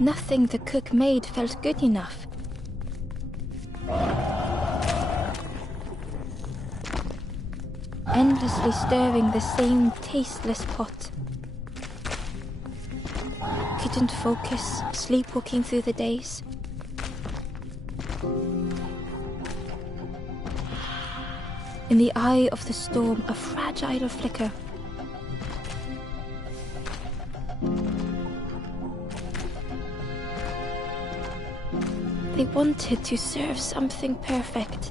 Nothing the cook made felt good enough. Endlessly stirring the same tasteless pot. Couldn't focus, sleepwalking through the days. In the eye of the storm, a fragile flicker. They wanted to serve something perfect.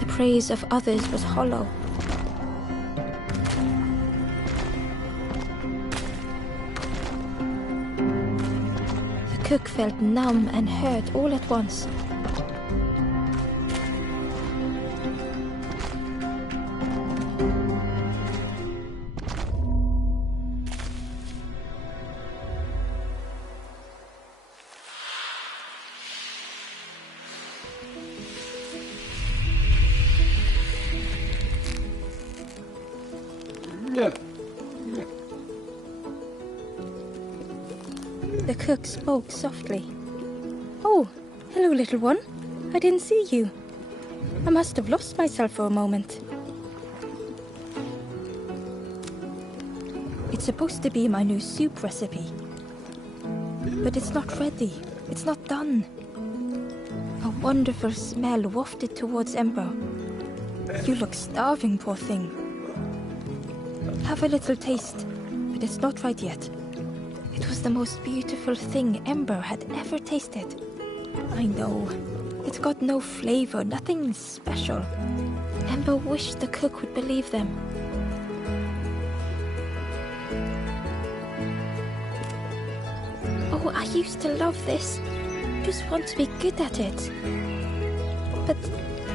The praise of others was hollow. The cook felt numb and hurt all at once. The cook spoke softly. "Oh, hello, little one. I didn't see you. I must have lost myself for a moment." It's supposed to be my new soup recipe. But it's not ready. It's not done. A wonderful smell wafted towards Ember. "You look starving, poor thing. Have a little taste, but it's not right yet." It was the most beautiful thing Ember had ever tasted. I know. It got no flavor, nothing special. Ember wished the cook would believe them. "Oh, I used to love this. Just want to be good at it. But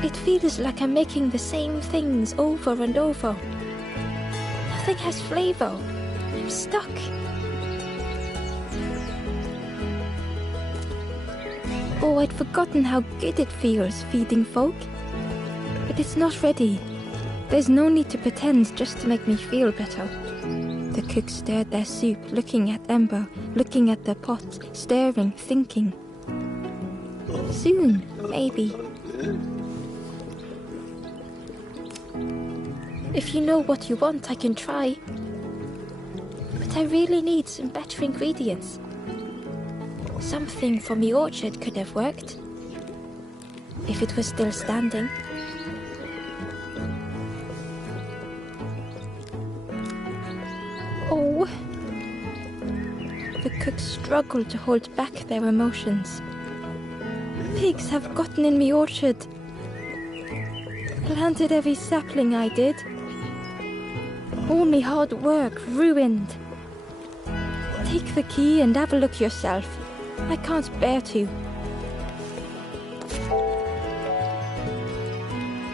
it feels like I'm making the same things over and over. Nothing has flavor. I'm stuck." Oh, I'd forgotten how good it feels feeding folk. But it's not ready. There's no need to pretend just to make me feel better. The cook stirred their soup, looking at Ember, looking at the pot, staring, thinking. Soon, maybe. If you know what you want, I can try. But I really need some better ingredients. Something from the orchard could have worked. If it was still standing. Oh. The cook struggled to hold back their emotions. Pigs have gotten in the orchard. Planted every sapling I did. All my hard work ruined. Take the key and have a look yourself. I can't bear to.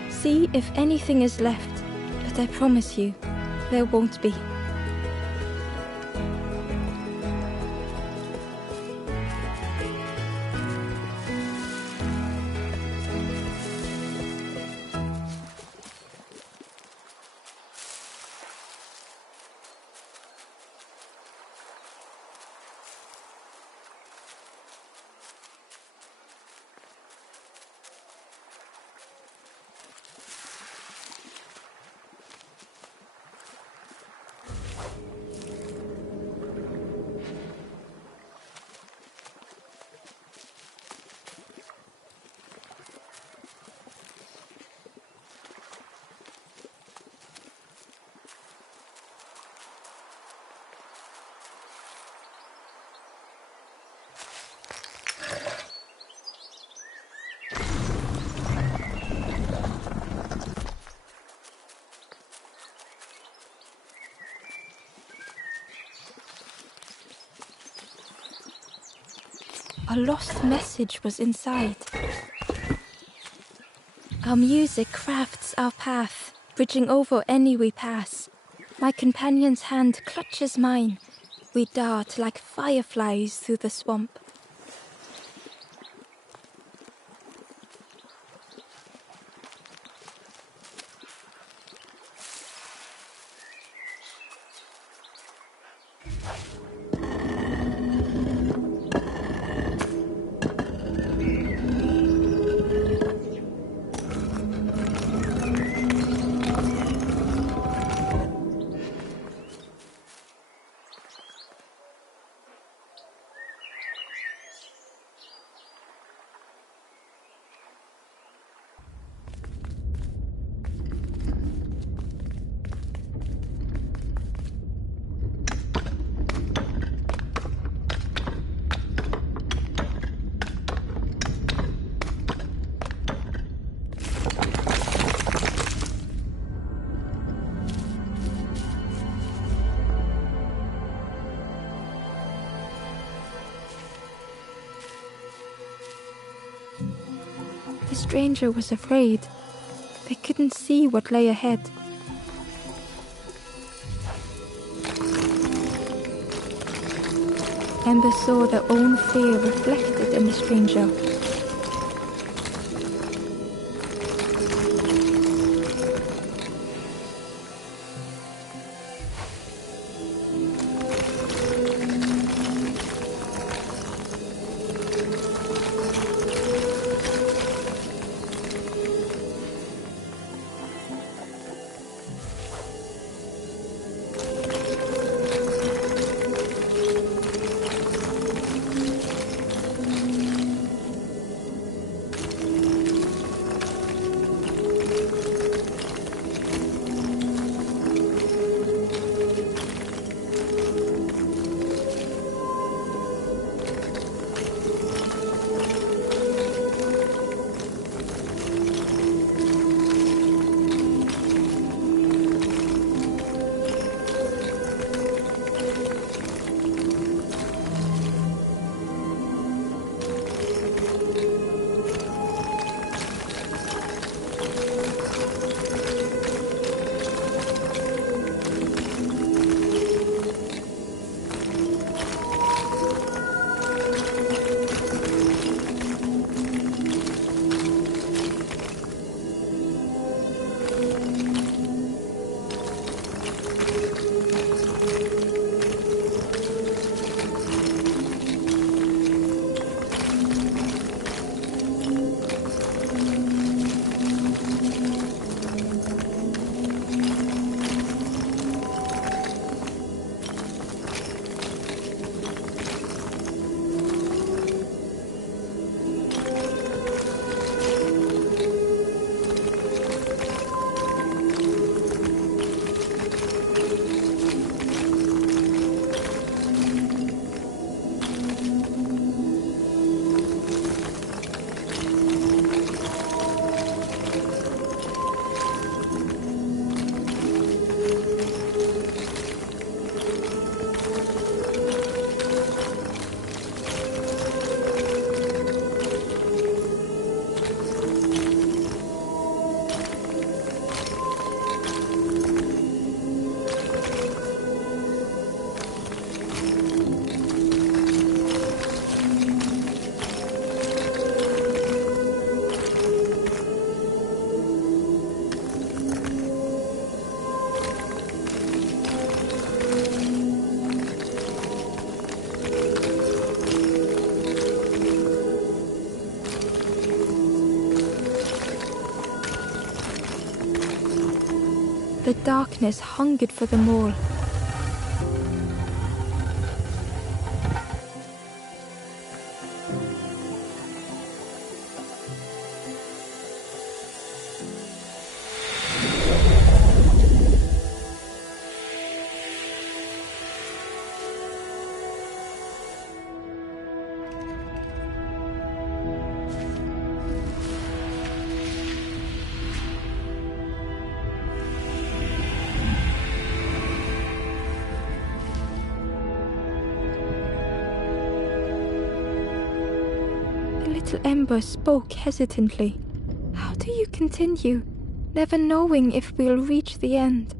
See if anything is left, but I promise you, there won't be. A lost message was inside. Our music crafts our path, bridging over any we pass. My companion's hand clutches mine. We dart like fireflies through the swamp. The stranger was afraid. They couldn't see what lay ahead. Ember saw their own fear reflected in the stranger. The darkness hungered for them all. Little Ember spoke hesitantly. How do you continue? never knowing if we'll reach the end.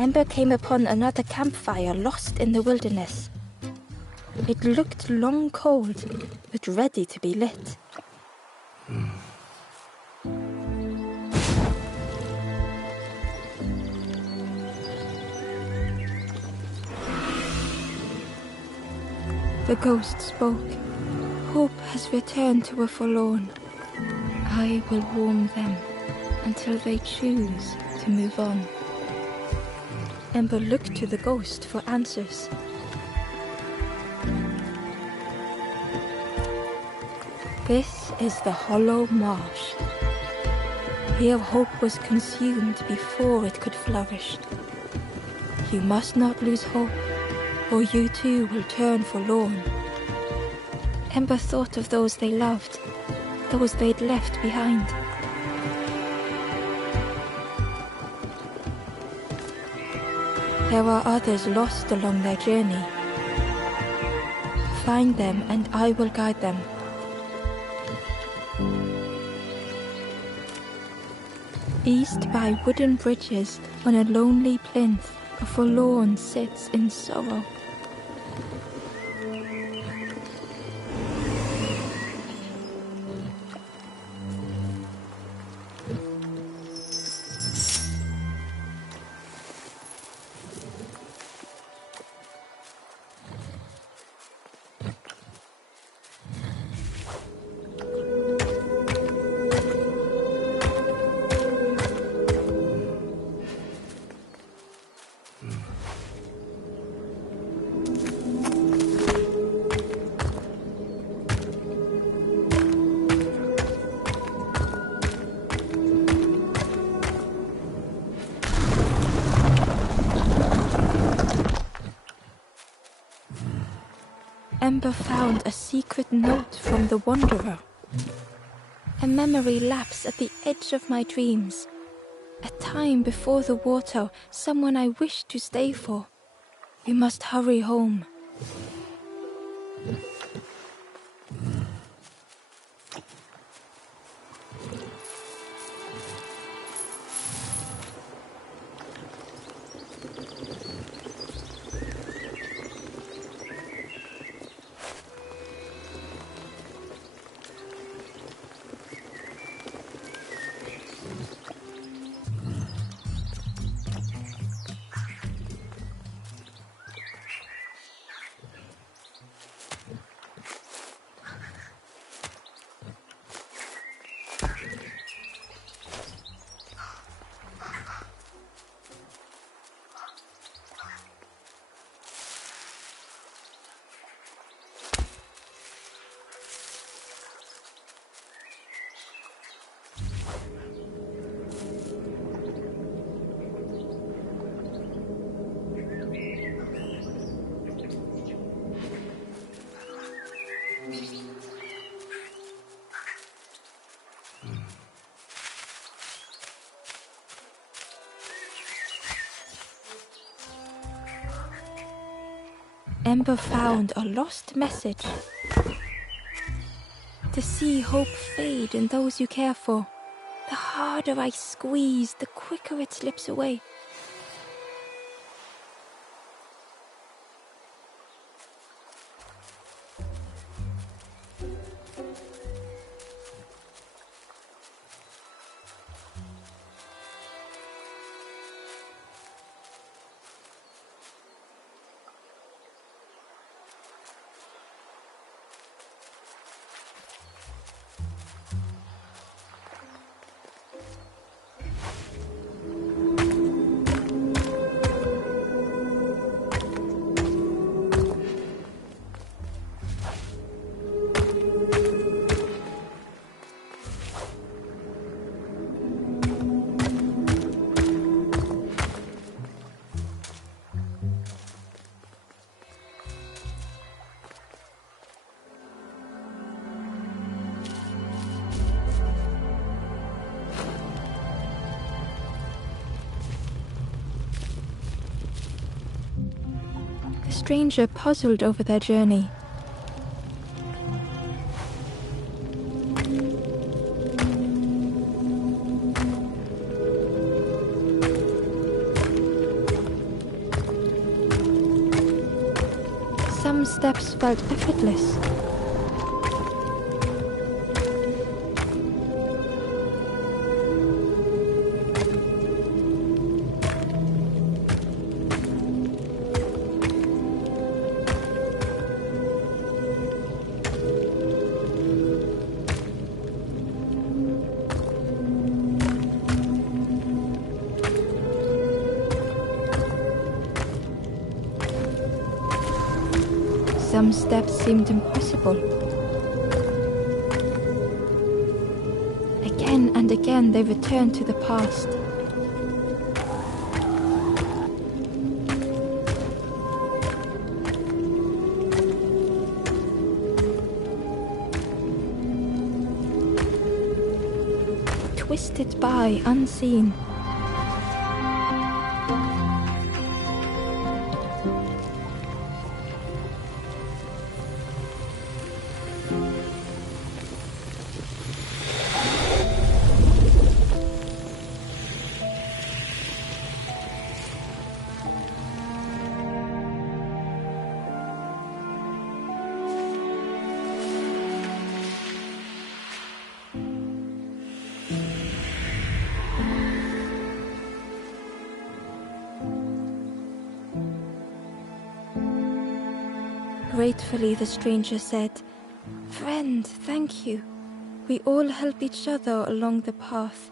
Ember came upon another campfire lost in the wilderness. It looked long cold, but ready to be lit. The ghost spoke. Hope has returned to a forlorn. I will warm them until they choose to move on. Ember looked to the ghost for answers. This is the Hollow Marsh. Here hope was consumed before it could flourish. You must not lose hope, or you too will turn forlorn. Ember thought of those they loved, those they'd left behind. There are others lost along their journey. Find them and I will guide them. East by wooden bridges, on a lonely plinth, a forlorn sits in sorrow. Ember found a secret note from the Wanderer. A memory lapse at the edge of my dreams. A time before the water, someone I wished to stay for. We must hurry home. Ember found a lost message. To see hope fade in those you care for. The harder I squeeze, the quicker it slips away. stranger puzzled over their journey. Some steps felt effortless. Some steps seemed impossible. Again and again they returned to the past. Twisted by unseen. Gratefully, the stranger said, "Friend, thank you. We all help each other along the path."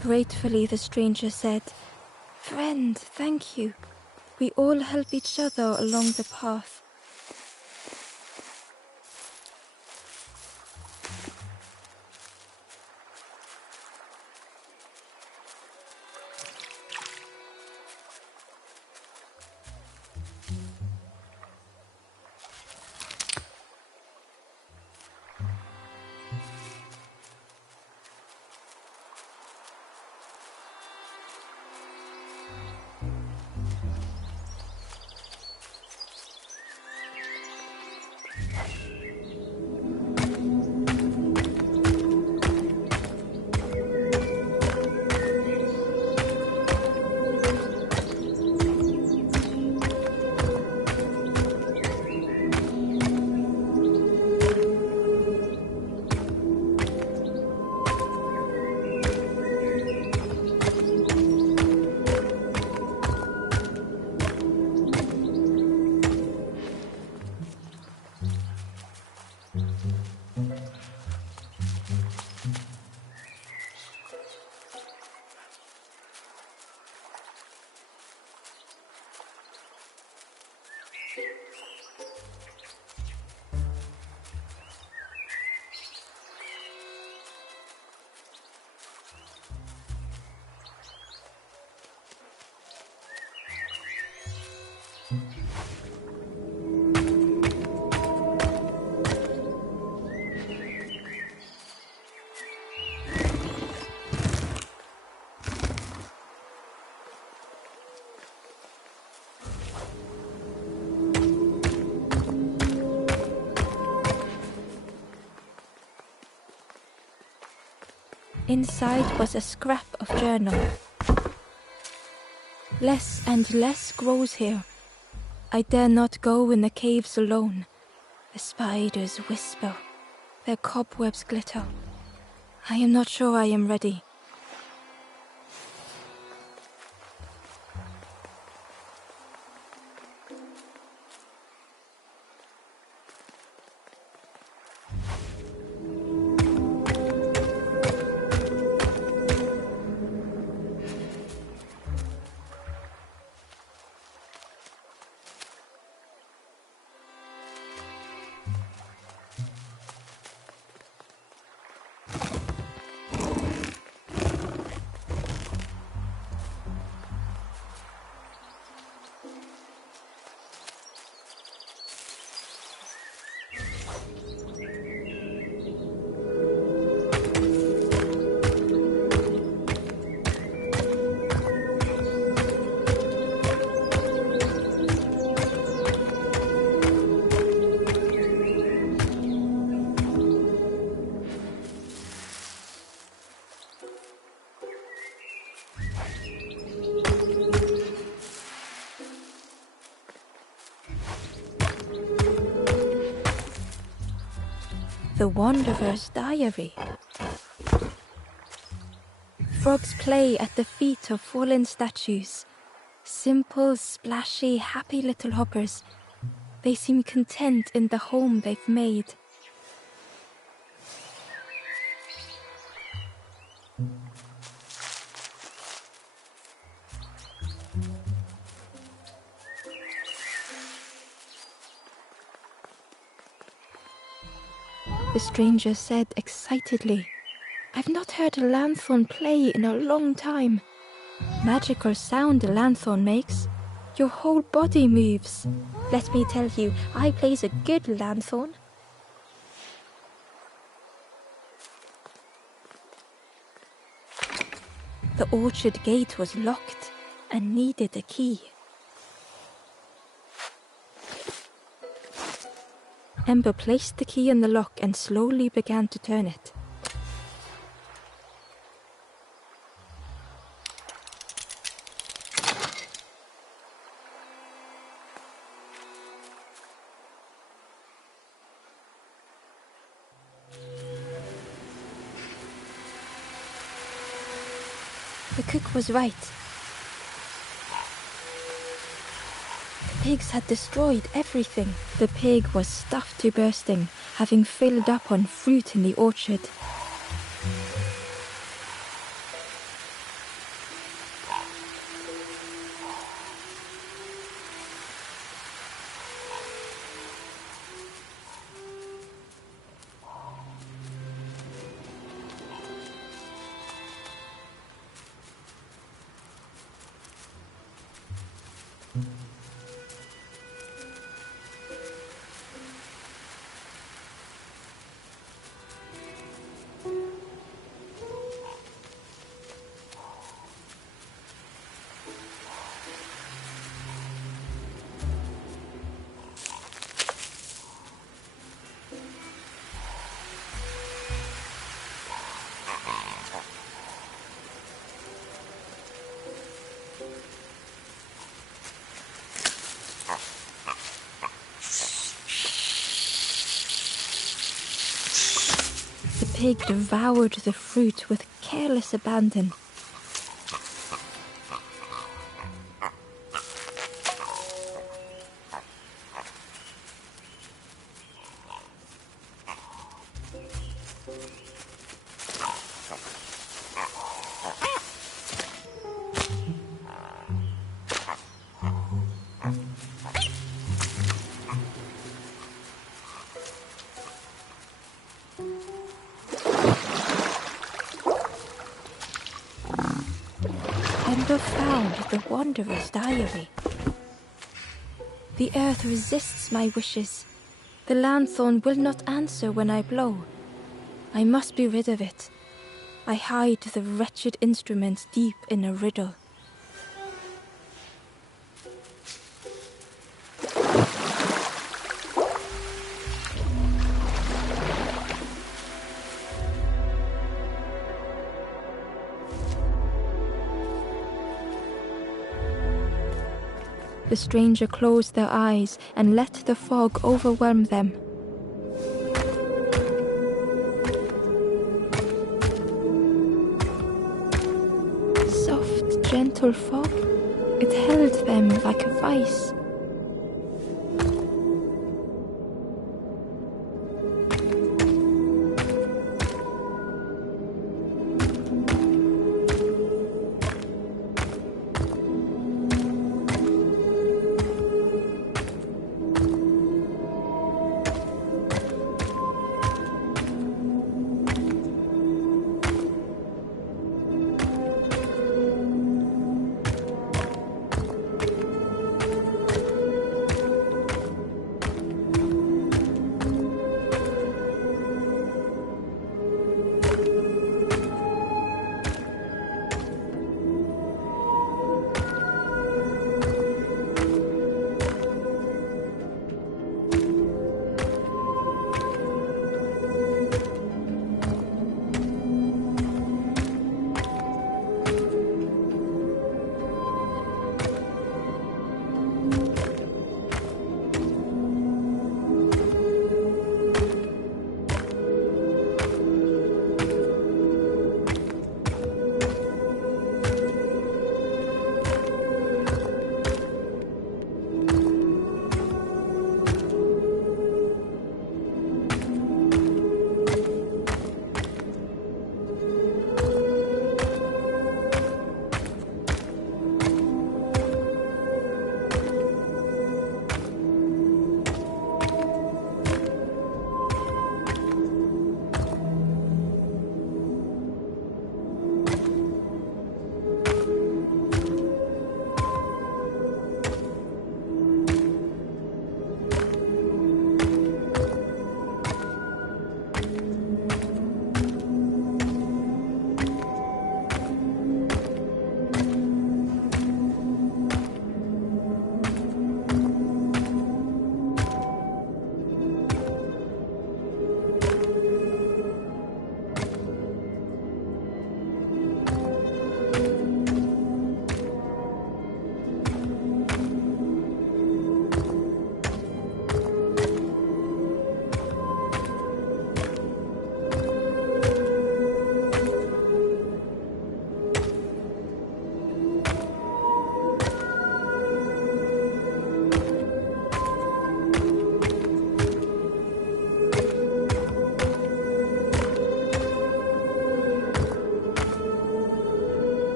Gratefully, the stranger said, "Friend, thank you. We all help each other along the path." Inside was a scrap of journal. Less and less grows here. I dare not go in the caves alone. The spiders whisper. Their cobwebs glitter. I am not sure I am ready. The Wanderer's Diary. Frogs play at the feet of fallen statues. Simple, splashy, happy little hoppers. They seem content in the home they've made. The stranger said excitedly, "I've not heard a lanthorn play in a long time. Magical sound a lanthorn makes. Your whole body moves. Let me tell you, I plays a good lanthorn." The orchard gate was locked and needed a key. Ember placed the key in the lock and slowly began to turn it. The cook was right. The pigs had destroyed everything. The pig was stuffed to bursting, having filled up on fruit in the orchard. The pig devoured the fruit with careless abandon. Ember found the Wanderer's Diary. The earth resists my wishes. The lanthorn will not answer when I blow. I must be rid of it. I hide the wretched instrument deep in a riddle. The stranger closed their eyes and let the fog overwhelm them. Soft, gentle fog, it held them like a vice.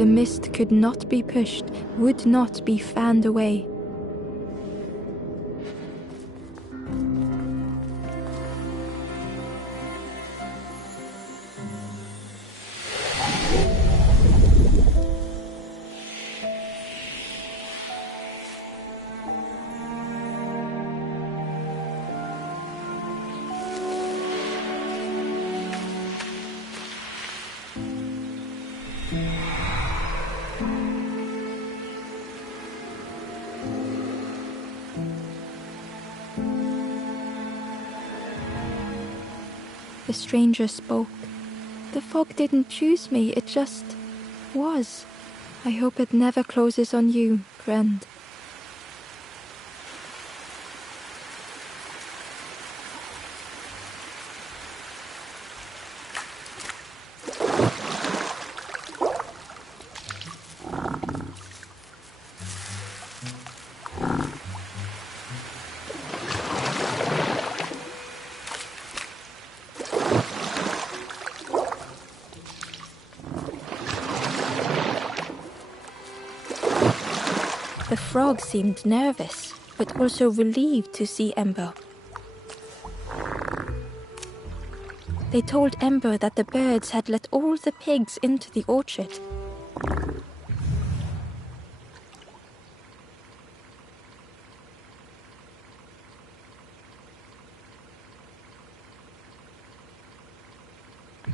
The mist could not be pushed, would not be fanned away. The stranger spoke. The fog didn't choose me, it just was. I hope it never closes on you, friend. The frog seemed nervous, but also relieved to see Ember. They told Ember that the birds had let all the pigs into the orchard.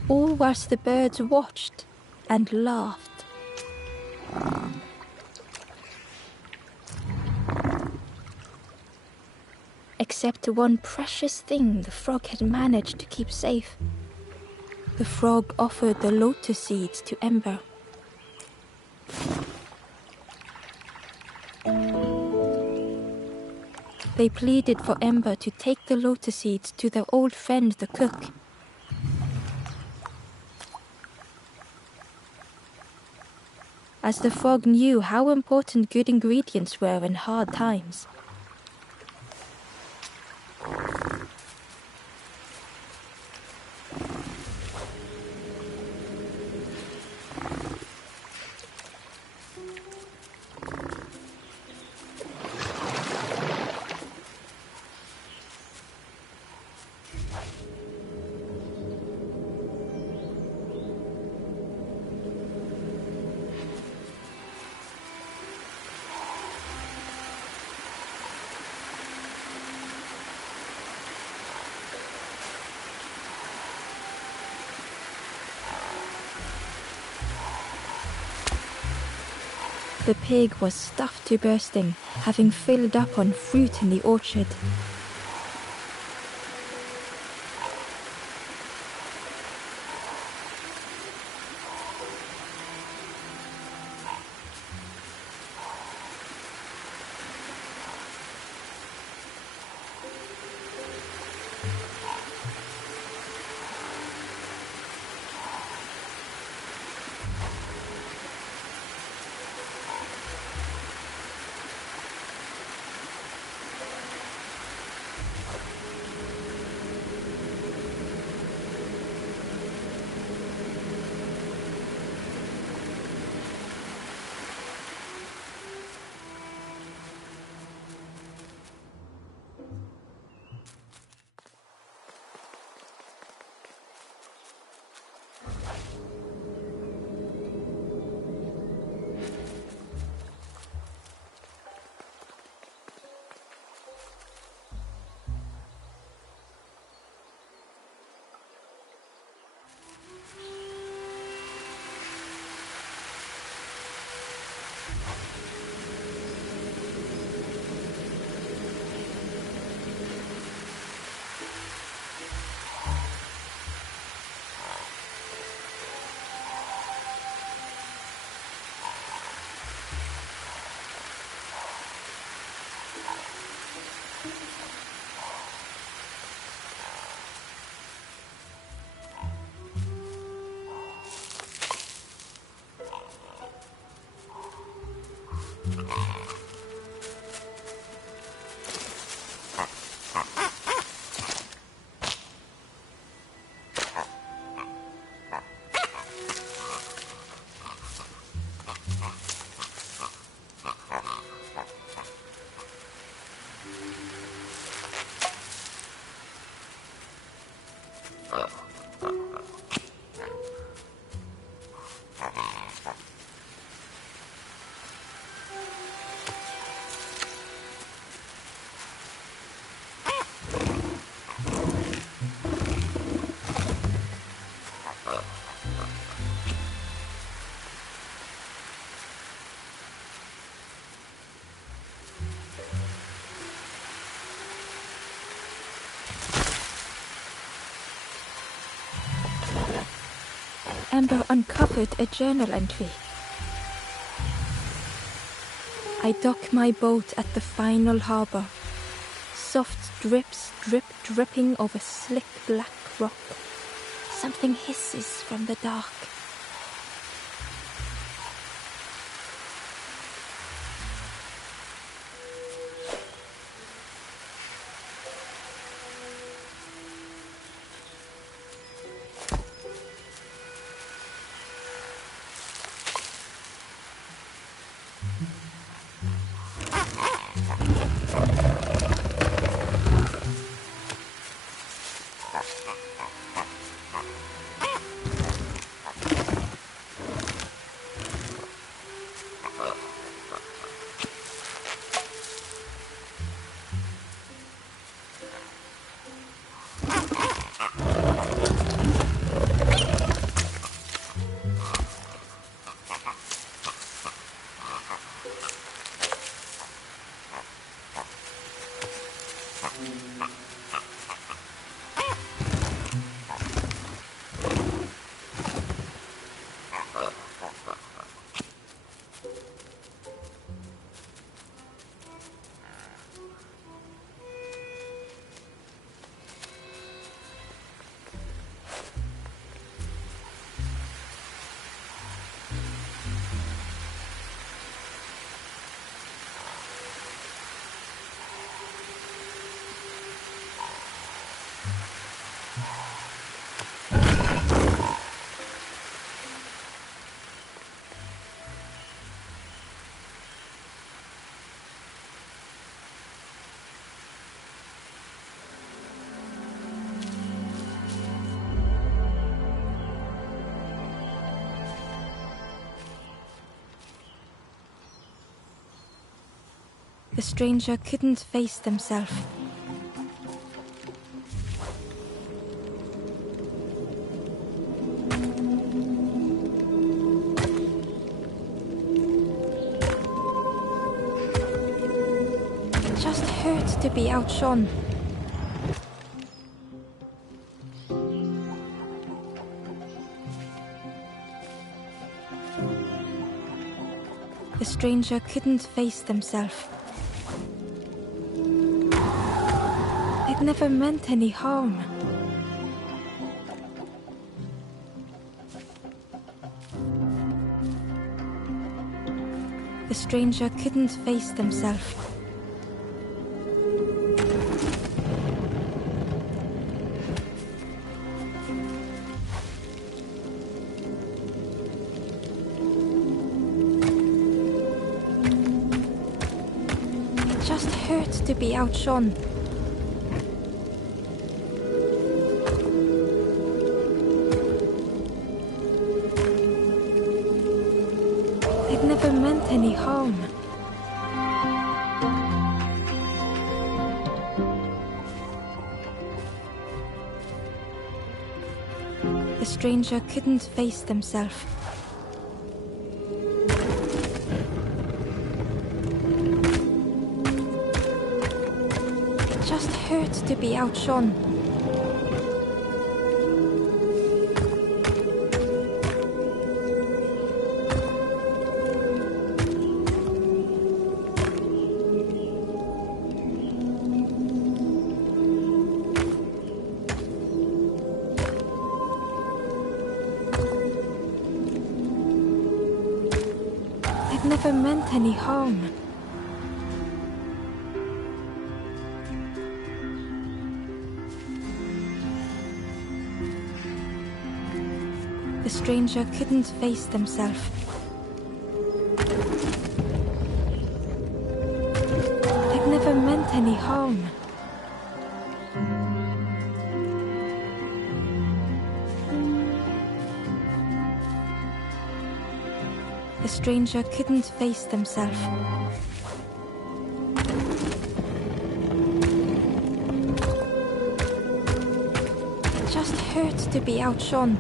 All whilst the birds watched and laughed. Except one precious thing the frog had managed to keep safe. The frog offered the lotus seeds to Ember. They pleaded for Ember to take the lotus seeds to their old friend the cook. As the frog knew how important good ingredients were in hard times. The pig was stuffed to bursting, having filled up on fruit in the orchard. Ember uncovered a journal entry. I dock my boat at the final harbor. Soft drips dripping over slick black rock. Something hisses from the dark. The stranger couldn't face themselves. It just hurt to be outshone. The stranger couldn't face themselves. It never meant any harm. The stranger couldn't face themselves. It just hurt to be outshone. It never meant any harm. The stranger couldn't face themselves. It just hurt to be outshone. It never meant any harm. The stranger couldn't face themselves. It never meant any harm. The stranger couldn't face themselves. It just hurt to be outshone.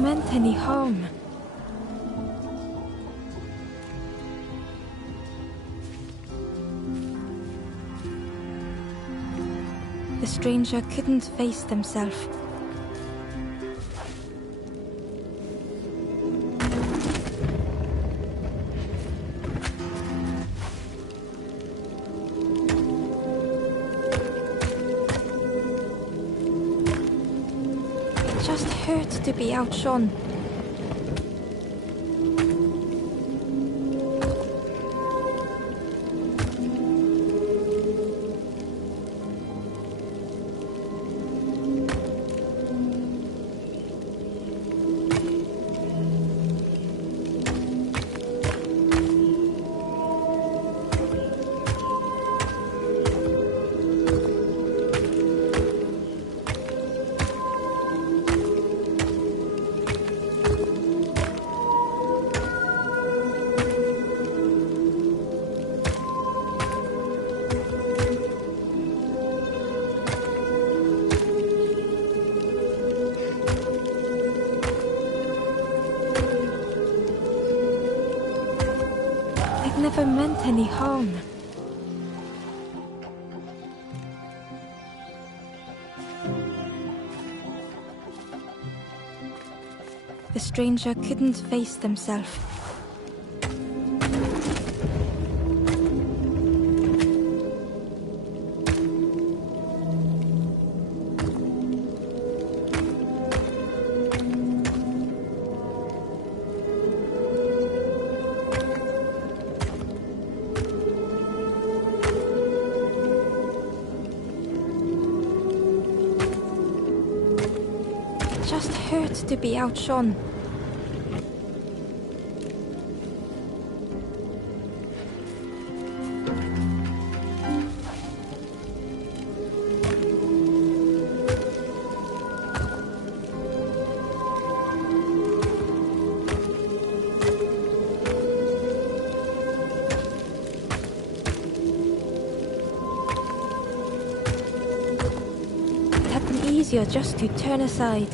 meant any harm. The stranger couldn't face themselves. It just hurt to be outshone. Never meant any harm. The stranger couldn't face themselves. Just hurt to be outshone. It had been easier just to turn aside.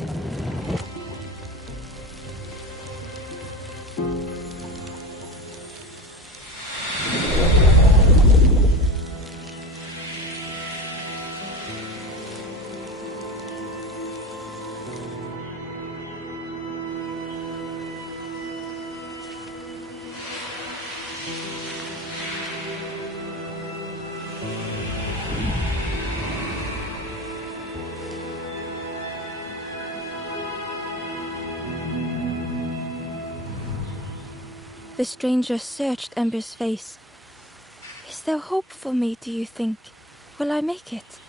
The stranger searched Ember's face. Is there hope for me, do you think? Will I make it?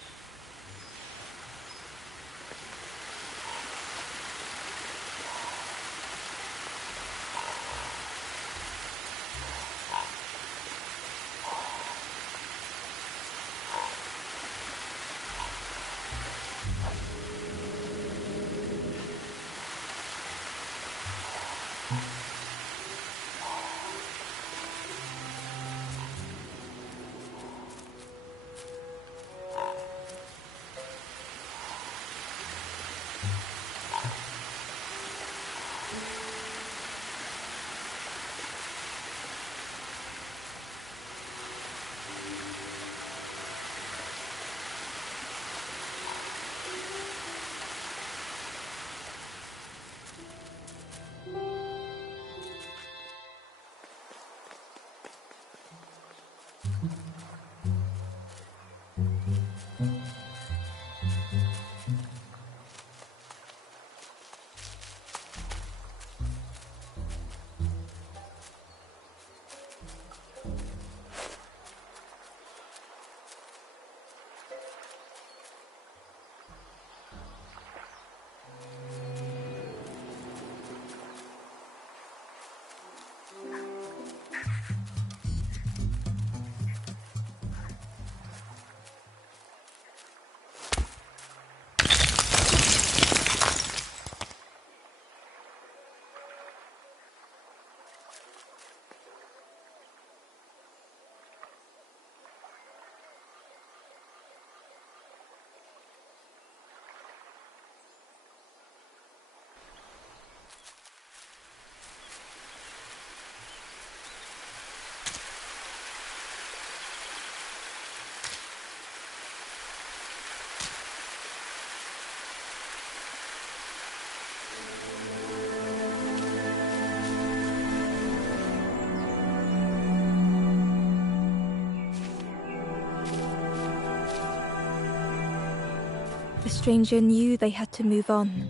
The stranger knew they had to move on.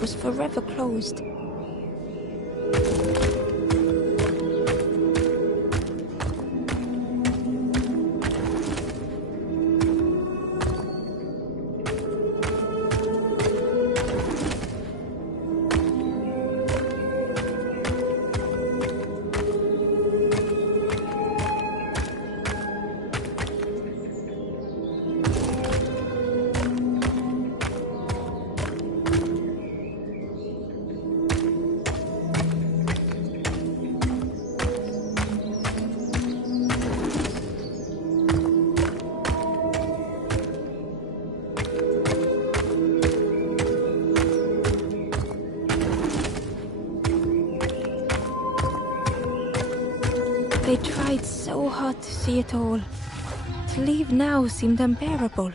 Was forever closed. They tried so hard to see it all. To leave now seemed unbearable.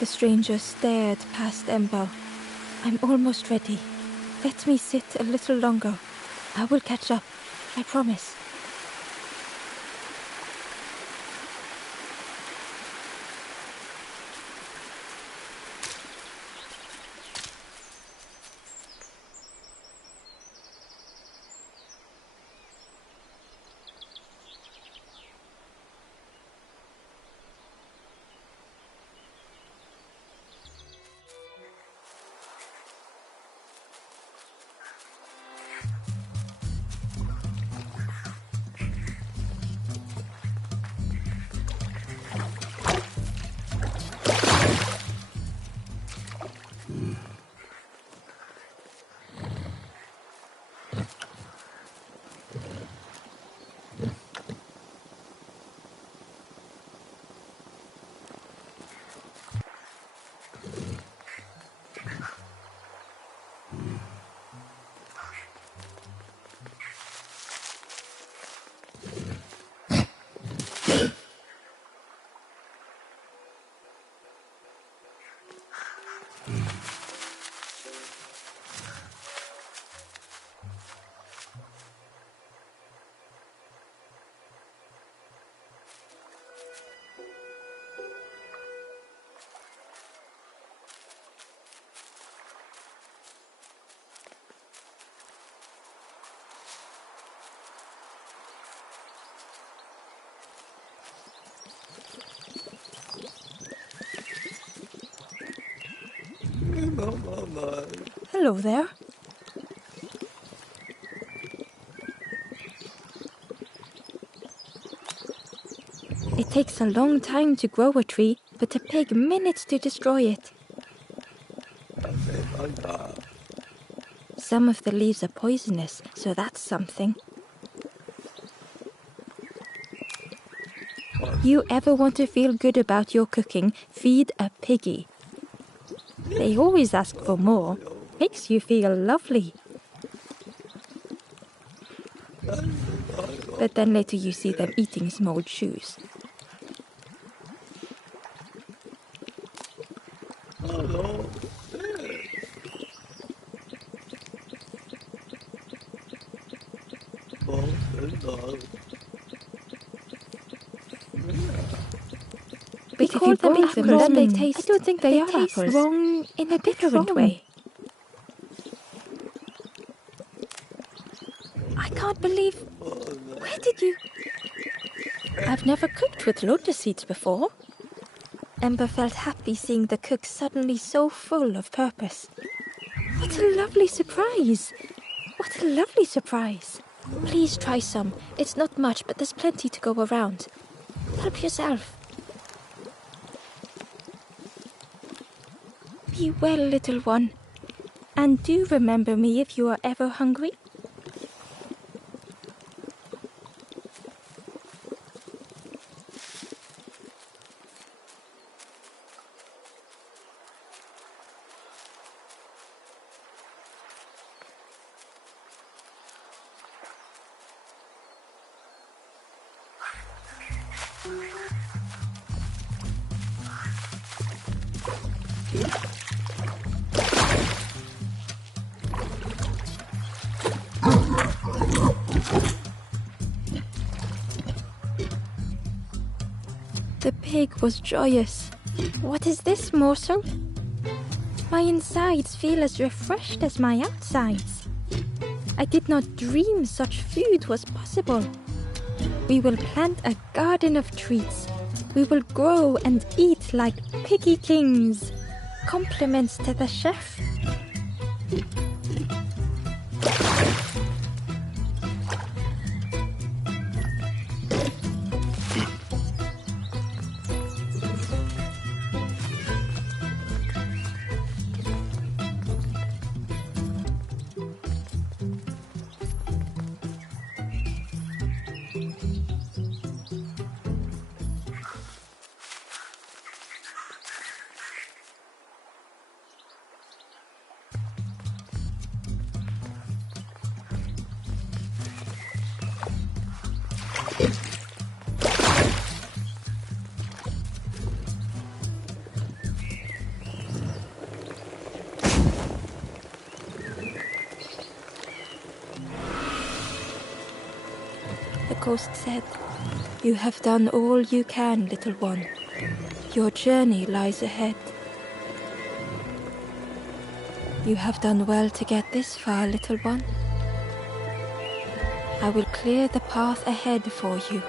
The stranger stared past Embo. I'm almost ready. Let me sit a little longer. I will catch up. I promise. Hello there. It takes a long time to grow a tree, but a pig minutes to destroy it. Some of the leaves are poisonous, so that's something. You ever want to feel good about your cooking, feed a piggy. They always ask for more. Makes you feel lovely. But then later you see them eating small shoes. We call them apples. They taste. I don't think they are apples. Wrong in a different way. I can't believe. Where did you? I've never cooked with lotus seeds before. Ember felt happy seeing the cook suddenly so full of purpose. What a lovely surprise! What a lovely surprise! Please try some. It's not much, but there's plenty to go around. Help yourself. Be well, little one. And do remember me if you are ever hungry. The pig was joyous. What is this morsel? My insides feel as refreshed as my outsides. I did not dream such food was possible. We will plant a garden of treats. We will grow and eat like piggy kings. Compliments to the chef. The ghost said, "You have done all you can, little one. Your journey lies ahead. You have done well to get this far, little one. I will clear the path ahead for you."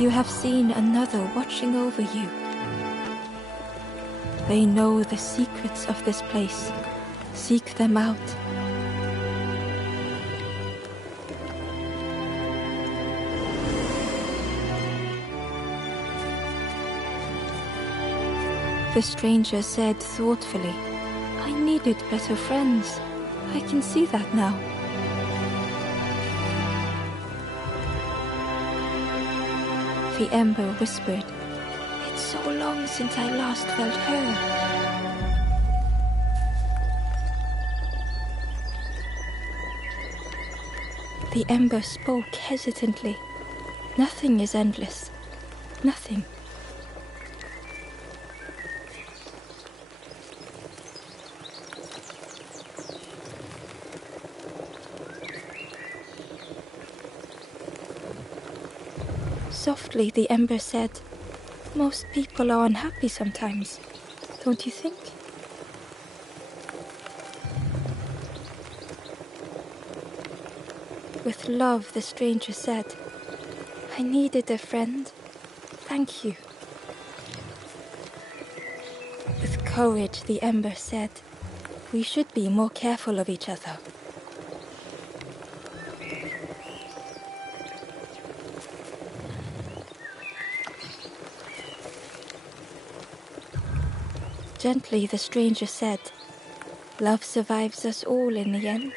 You have seen another watching over you. They know the secrets of this place. Seek them out. The stranger said thoughtfully, "I needed better friends. I can see that now." The Ember whispered, "It's so long since I last felt her." The Ember spoke hesitantly. Nothing is endless. Nothing. Softly, the Ember said, "Most people are unhappy sometimes, don't you think?" With love, the stranger said, "I needed a friend. Thank you." With courage, the Ember said, "We should be more careful of each other." Gently, the stranger said, "Love survives us all in the end."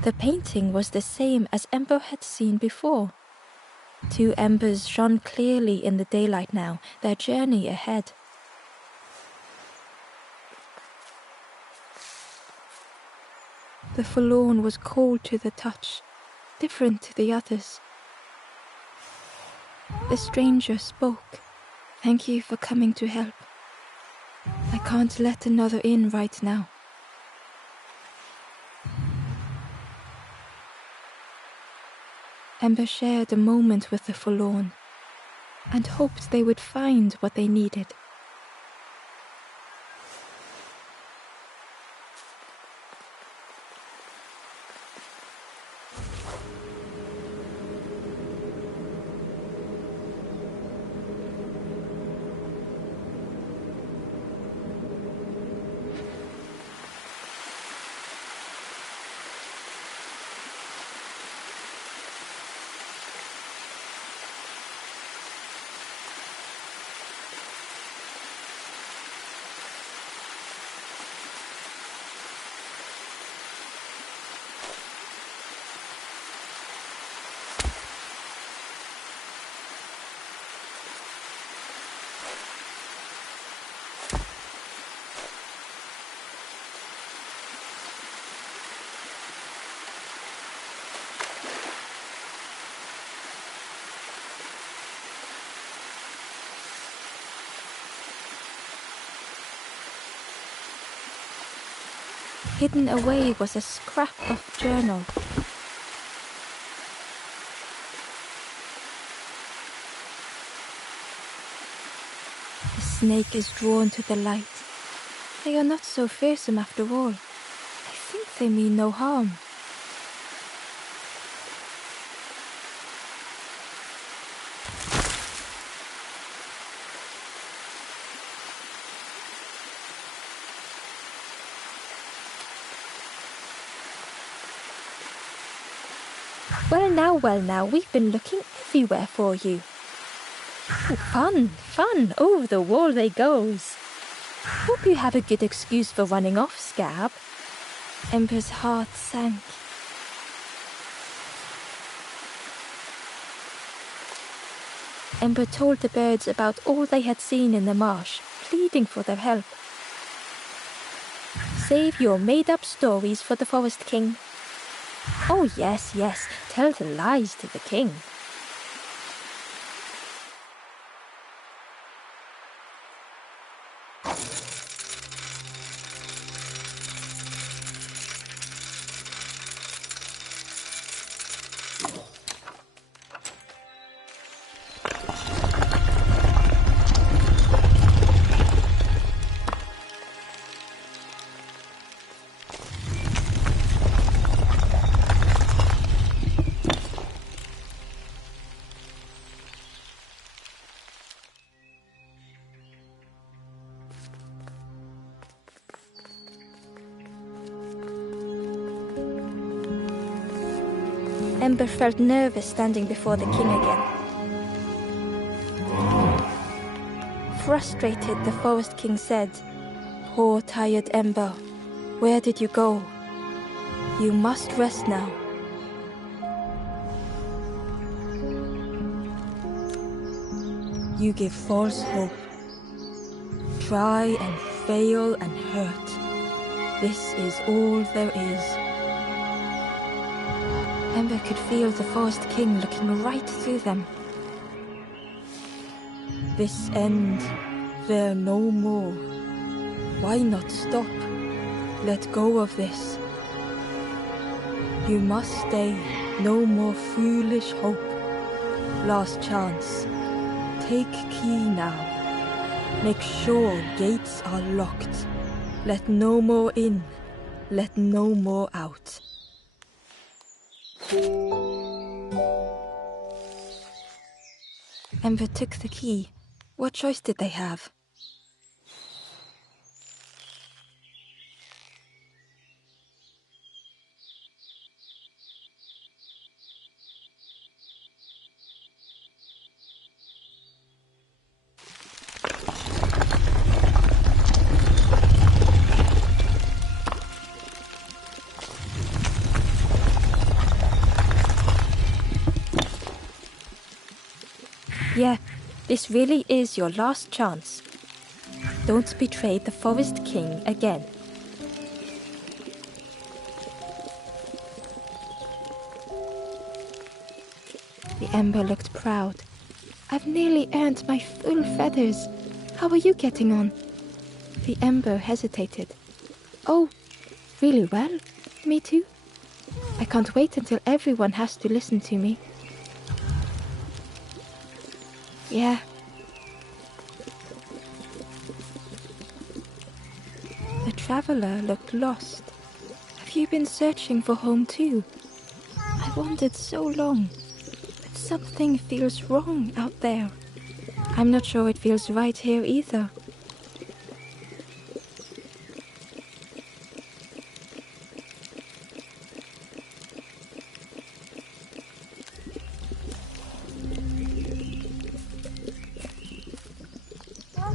The painting was the same as Embo had seen before. 2 embers shone clearly in the daylight now, their journey ahead. The forlorn was cold to the touch, different to the others. The stranger spoke. "Thank you for coming to help. I can't let another in right now." Ember shared a moment with the forlorn and hoped they would find what they needed. Hidden away was a scrap of journal. The snake is drawn to the light. They are not so fearsome after all. I think they mean no harm. Well now, we've been looking everywhere for you. Ooh, fun, over the wall they goes. Hope you have a good excuse for running off, Scab. Ember's heart sank. Ember told the birds about all they had seen in the marsh, pleading for their help. Save your made-up stories for the Forest King. Oh yes, tell the lies to the king. Ember felt nervous standing before the king again. Frustrated, the Forest King said, "Poor tired Ember, where did you go? You must rest now." You give false hope. Try and fail and hurt. This is all there is. Ember could feel the Forest King looking right through them. This end, there no more. Why not stop? Let go of this. You must stay, no more foolish hope. Last chance. Take key now. Make sure gates are locked. Let no more in. Let no more out. Ember took the key. What choice did they have? Yeah, this really is your last chance. Don't betray the Forest King again. The Ember looked proud. I've nearly earned my full feathers. How are you getting on? The Ember hesitated. Oh, really well? Me too. I can't wait until everyone has to listen to me. Yeah. The traveler looked lost. Have you been searching for home too? I wandered so long, but something feels wrong out there. I'm not sure it feels right here either.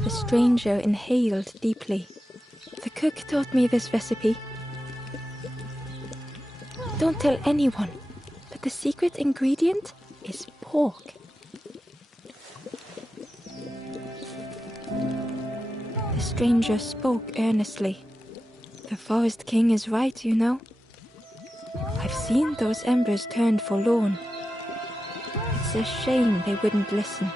The stranger inhaled deeply. The cook taught me this recipe. Don't tell anyone, but the secret ingredient is pork. The stranger spoke earnestly. The Forest King is right, you know. I've seen those embers turn forlorn. It's a shame they wouldn't listen.